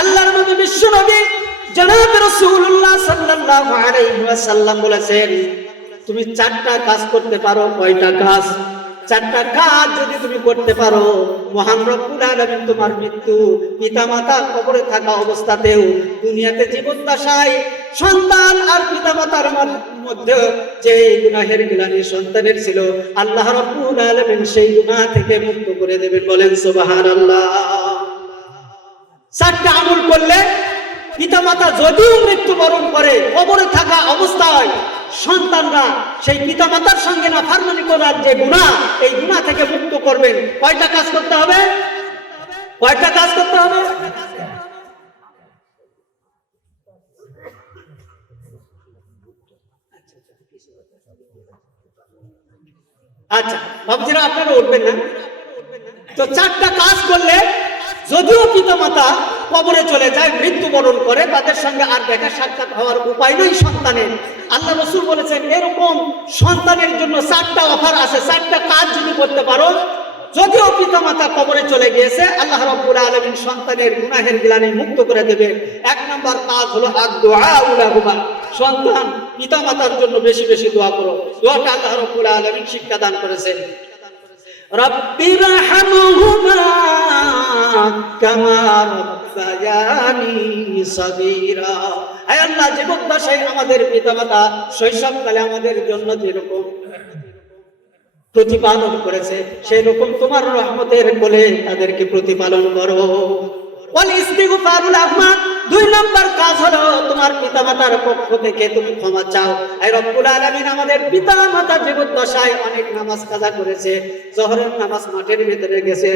আল্লাহর নবী, বিশ্ব নবী জনাব রাসূলুল্লাহ সাল্লাল্লাহু আলাইহি ওয়াসাল্লাম বলেছেন, তুমি চারটা কাজ করতে পারো। কয়টা কাজ? চারটা কাজ যদি তুমি করতে পারো, মহান রব্বুল আলামিন তোমার মৃত্যু, পিতামাতা কবরে থাকা অবস্থাতেও, দুনিয়াতে জীবদ্দশায় সন্তান আর পিতামাতার মধ্যে যে গুনাহের গ্লানি সন্তানের ছিল, আল্লাহ রব্বুল আলামিন সেই গুনাহ থেকে মুক্ত করে দেবেন। বলেন সুবহানাল্লাহ। চারটা আমল করলে পিতামাতা যদিও মৃত্যুবরণ করে, কবরে থাকা অবস্থায় সন্তানরা সেই পিতামাতার সঙ্গে নাফরমানি করার যে গুনাহ, এই গুনাহ থেকে মুক্ত করবেন। কয়টা কাজ করতে হবে? কয়টা কাজ করতে হবে? আচ্ছা বাবুজিরা, আপনারা উঠবেন না তো? চারটা কাজ করলে যদিও পিতামাতা কবরে চলে যায়, মৃত্যুবরণ করে, তাদের সঙ্গে আর দেখা সাক্ষাৎ হওয়ার উপায় নেই সন্তানের। আল্লাহ রাসূল বলেছেন, এরকম সন্তানের জন্য চারটা অফার আছে। চারটা কাজ যদি করতে পারো, যদিও পিতামাতা কবরে চলে গিয়েছে, আল্লাহ রাব্বুল আলামিন সন্তানের গুনাহের গ্লানি মুক্ত করে দেবে। এক নাম্বার কাজ হলো আদ-দুআউ লাহুমা, সন্তান পিতামাতার জন্য বেশি বেশি দোয়া করো। দোয়াটা আল্লাহ রাব্বুল আলামিন শিক্ষা দান করেছেন, রব্বিরহামহুমা কামা রাব্বায়ানি সাগীরা। হে আল্লাহ, জীবদ্দশায় আমাদের পিতামাতা শৈশবকালে আমাদের জন্য যেরকম প্রতিপালন করেছে, সেই রকম তোমার রহমতের কোলে তাদেরকে প্রতিপালন করো। ওয়াল ইস্তিগফারু লাহুমা, দুই নাম্বার কাজ হলো তোমার পিতামাতার পক্ষ থেকে তুমি ক্ষমা চাও। হে রব্বুল আলামিন, আমাদের পিতামাতা জীবদ্দশায় অনেক নামাজ কাজা করেছে। জোহরের নামাজ মাঠের ভিতরে গেছে,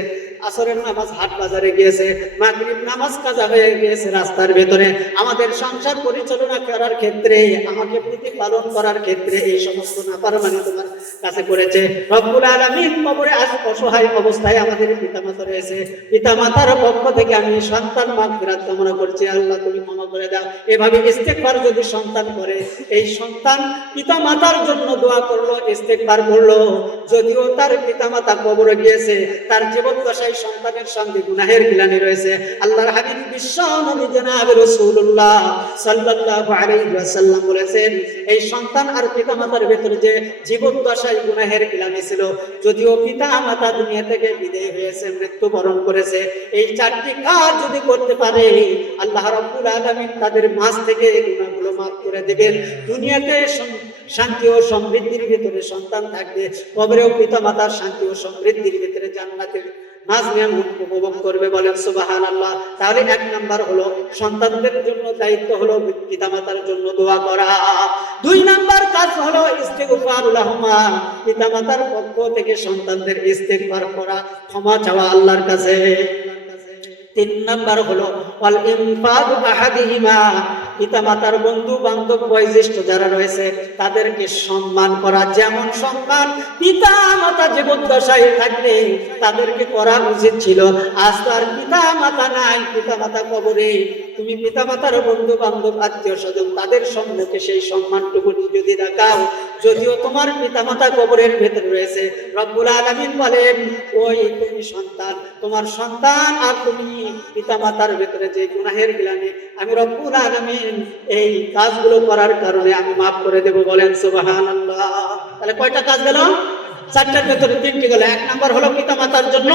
আসরের নামাজ হাট বাজারে গিয়েছে, মাগরিব নামাজ কাজা হয়ে গিয়েছে রাস্তার ভিতরে। আমাদের সংসার পরিচালনা করার ক্ষেত্রে, আমাকে প্রতিপালন করার ক্ষেত্রে এই সমস্ত নাফরমানি তোমার কাছে করেছে। রব্বুল আলামিন, কবরে আজ অসহায় অবস্থায় আমাদের পিতামাতা রয়েছে, পিতামাতার পক্ষ থেকে আমি সন্তান মাগফিরাত কামনা করছি। আল্লাহ তুমি ক্ষমা করে দাও। এভাবে ইস্তেগফার যদি সন্তান করে, এই সন্তান পিতামাতার জন্য দোয়া করলো, ইস্তেগফার করলো, যদিও তার পিতামাতা কবরে গিয়েছে, তার জীবদ্দশায় সন্তানের সঙ্গে গুনাহের গ্লানি রয়েছে, আল্লাহর হাবিব বিশ্ব নবী জনাব রাসূলুল্লাহ সাল্লাল্লাহু আলাইহি ওয়াসাল্লাম বলেছেন, এই সন্তান আর পিতামাতার ভেতরে যে জীবদ্দশায় গুনাহের গ্লানি ছিল, যদিও পিতামাতা দুনিয়া থেকে বিদায় হয়েছে, মৃত্যুবরণ করেছে, এই চারটি কাজ যদি করতে পারে, আল্লাহ রাব্বুল আলামিন তাদের মাঝ থেকে এই গুনাহগুলো মাফ করে দেবেন। দুনিয়াতে শান্তি ও সমৃদ্ধির ভিতরে সন্তান থাকবে, কবরেও পিতামাতার শান্তি ও সমৃদ্ধির ভিতরে জান্নাতের নাজ নিয়ামত উপভোগ করবে, বলেন সুবহানাল্লাহ। তাহলে এক নাম্বার হলো সন্তানদের জন্য দায়িত্ব হলো পিতামাতার জন্য দোয়া করা। দুই নাম্বার কাজ হলো ইস্তিগফার লাহুমা, পিতামাতার পক্ষ থেকে সন্তানদের ইস্তিগফার করা, ক্ষমা চাওয়া আল্লাহর কাছে। তিন নাম্বার হলো ওয়াল ইনফাকু আহাদিহিমা, পিতামাতার বন্ধু বান্ধব বয়োজ্যেষ্ঠ যারা রয়েছে তাদেরকে সম্মান করা। যেমন সম্মান পিতা মাতা জীবদ্দশায় থাকলে তাদেরকে করা উচিত ছিল, আজ তো আর পিতা মাতা নাই, পিতা মাতা কবরে, তুমি পিতা মাতার বন্ধু বান্ধব আত্মীয় স্বজন তাদের সম্মুখে সেই সম্মানটুকু যদি দেখাও, যদিও তোমার পিতা মাতা কবরের ভেতরে রয়েছে। রব্বুল আলামিন বলেন ওই তুমি সন্তান, তোমার সন্তান আর তুমি পিতা মাতার ভেতরে যে গুনাহের গ্লানি আমি রব্বুল আলামিন এই কাজগুলো করার কারণে আমি মাফ করে দেব, বলেন সুবহানাল্লাহ। তাহলে কয়টা কাজ গেল? চারটার ভেতরে তিনটি গেল। এক নাম্বার হলো পিতা মাতার জন্য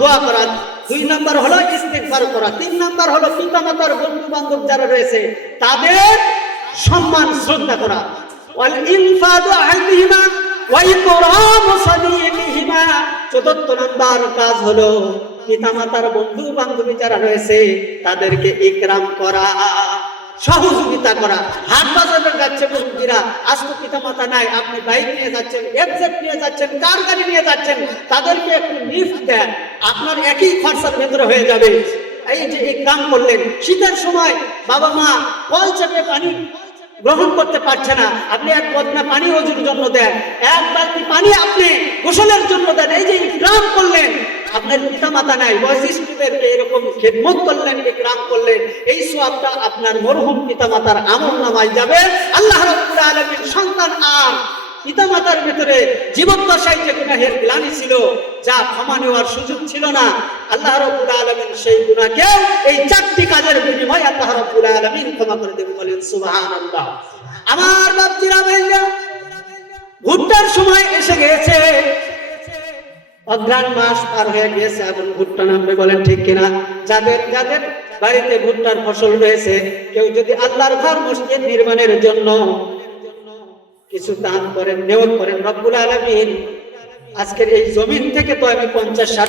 দোয়া করা, দুই নাম্বার হলো ইস্তিগফার করা, তিন নাম্বার হলো পিতা মাতার বন্ধু বান্ধব যারা রয়েছে তাদের সম্মান শ্রদ্ধা করা, ওয়াল ইনফাদু আহদিহিমা ওয়া ইকরামু সাদিকিহিমা। চতুর্থ নাম্বার কাজ হলো পিতামাতার বন্ধু বান্ধবী যারা রয়েছে তাদেরকে ইকরাম করা, সহযোগিতা করা। হাট বাজারে যাচ্ছে মুরব্বীরা, আজ তো পিতামাতা নাই, আপনি বাইক নিয়ে যাচ্ছেন, এফজেড নিয়ে যাচ্ছেন, কার গাড়ি নিয়ে যাচ্ছেন, তাদেরকে একটু লিফট দেন, আপনার একই খরচার ভেতরে হয়ে যাবে। এই যে ইকরাম করলেন, শীতের সময় বাবা মা কল চেপে পানি গ্রহণ করতে পারছে না, আপনি এক বদনা পানি ওজুর জন্য দেন, এক বালতি পানি আপনি গোসলের জন্য দেন। এই যে ইকরাম করলেন, আপনার পিতা মাতা নাই, বয়োজ্যেষ্ঠদেরকে এরকম খেদমত করলেন, ইকরাম করলেন, এই সওয়াবটা আপনার মরহুম পিতা মাতার আমলনামায় যাবে। আল্লাহ রাব্বুল আলামিন সন্তান আর পিতা মাতার ভেতরে জীবদ্দশায় যে গুনাহের গ্লানি ছিল, যা ক্ষমা নেওয়ার সুযোগ ছিল না, আল্লাহ রাব্বুল আলামিন সেই গুনাহকে এই চারটি কাজের বিনিময়ে আল্লাহ রাব্বুল আলামিন ক্ষমা করে দেবেন, বলেন সুবহানাল্লাহ। আমার বাপজিরা ভাইরা, ভুট্টার সময় এসে গেছে, অঘ্রাণ মাস পার হয়ে গিয়েছে, এখন ভুট্টা নামবে, বলেন ঠিক কিনা? যাদের যাদের বাড়িতে ভুট্টার ফসল রয়েছে, কেউ যদি আল্লাহর ঘর মসজিদ নির্মাণের জন্য কিছু দান করেন, নিয়ত করেন, রব্বুল আলামিন আজকের এই জমিন থেকে তো আমি 50-60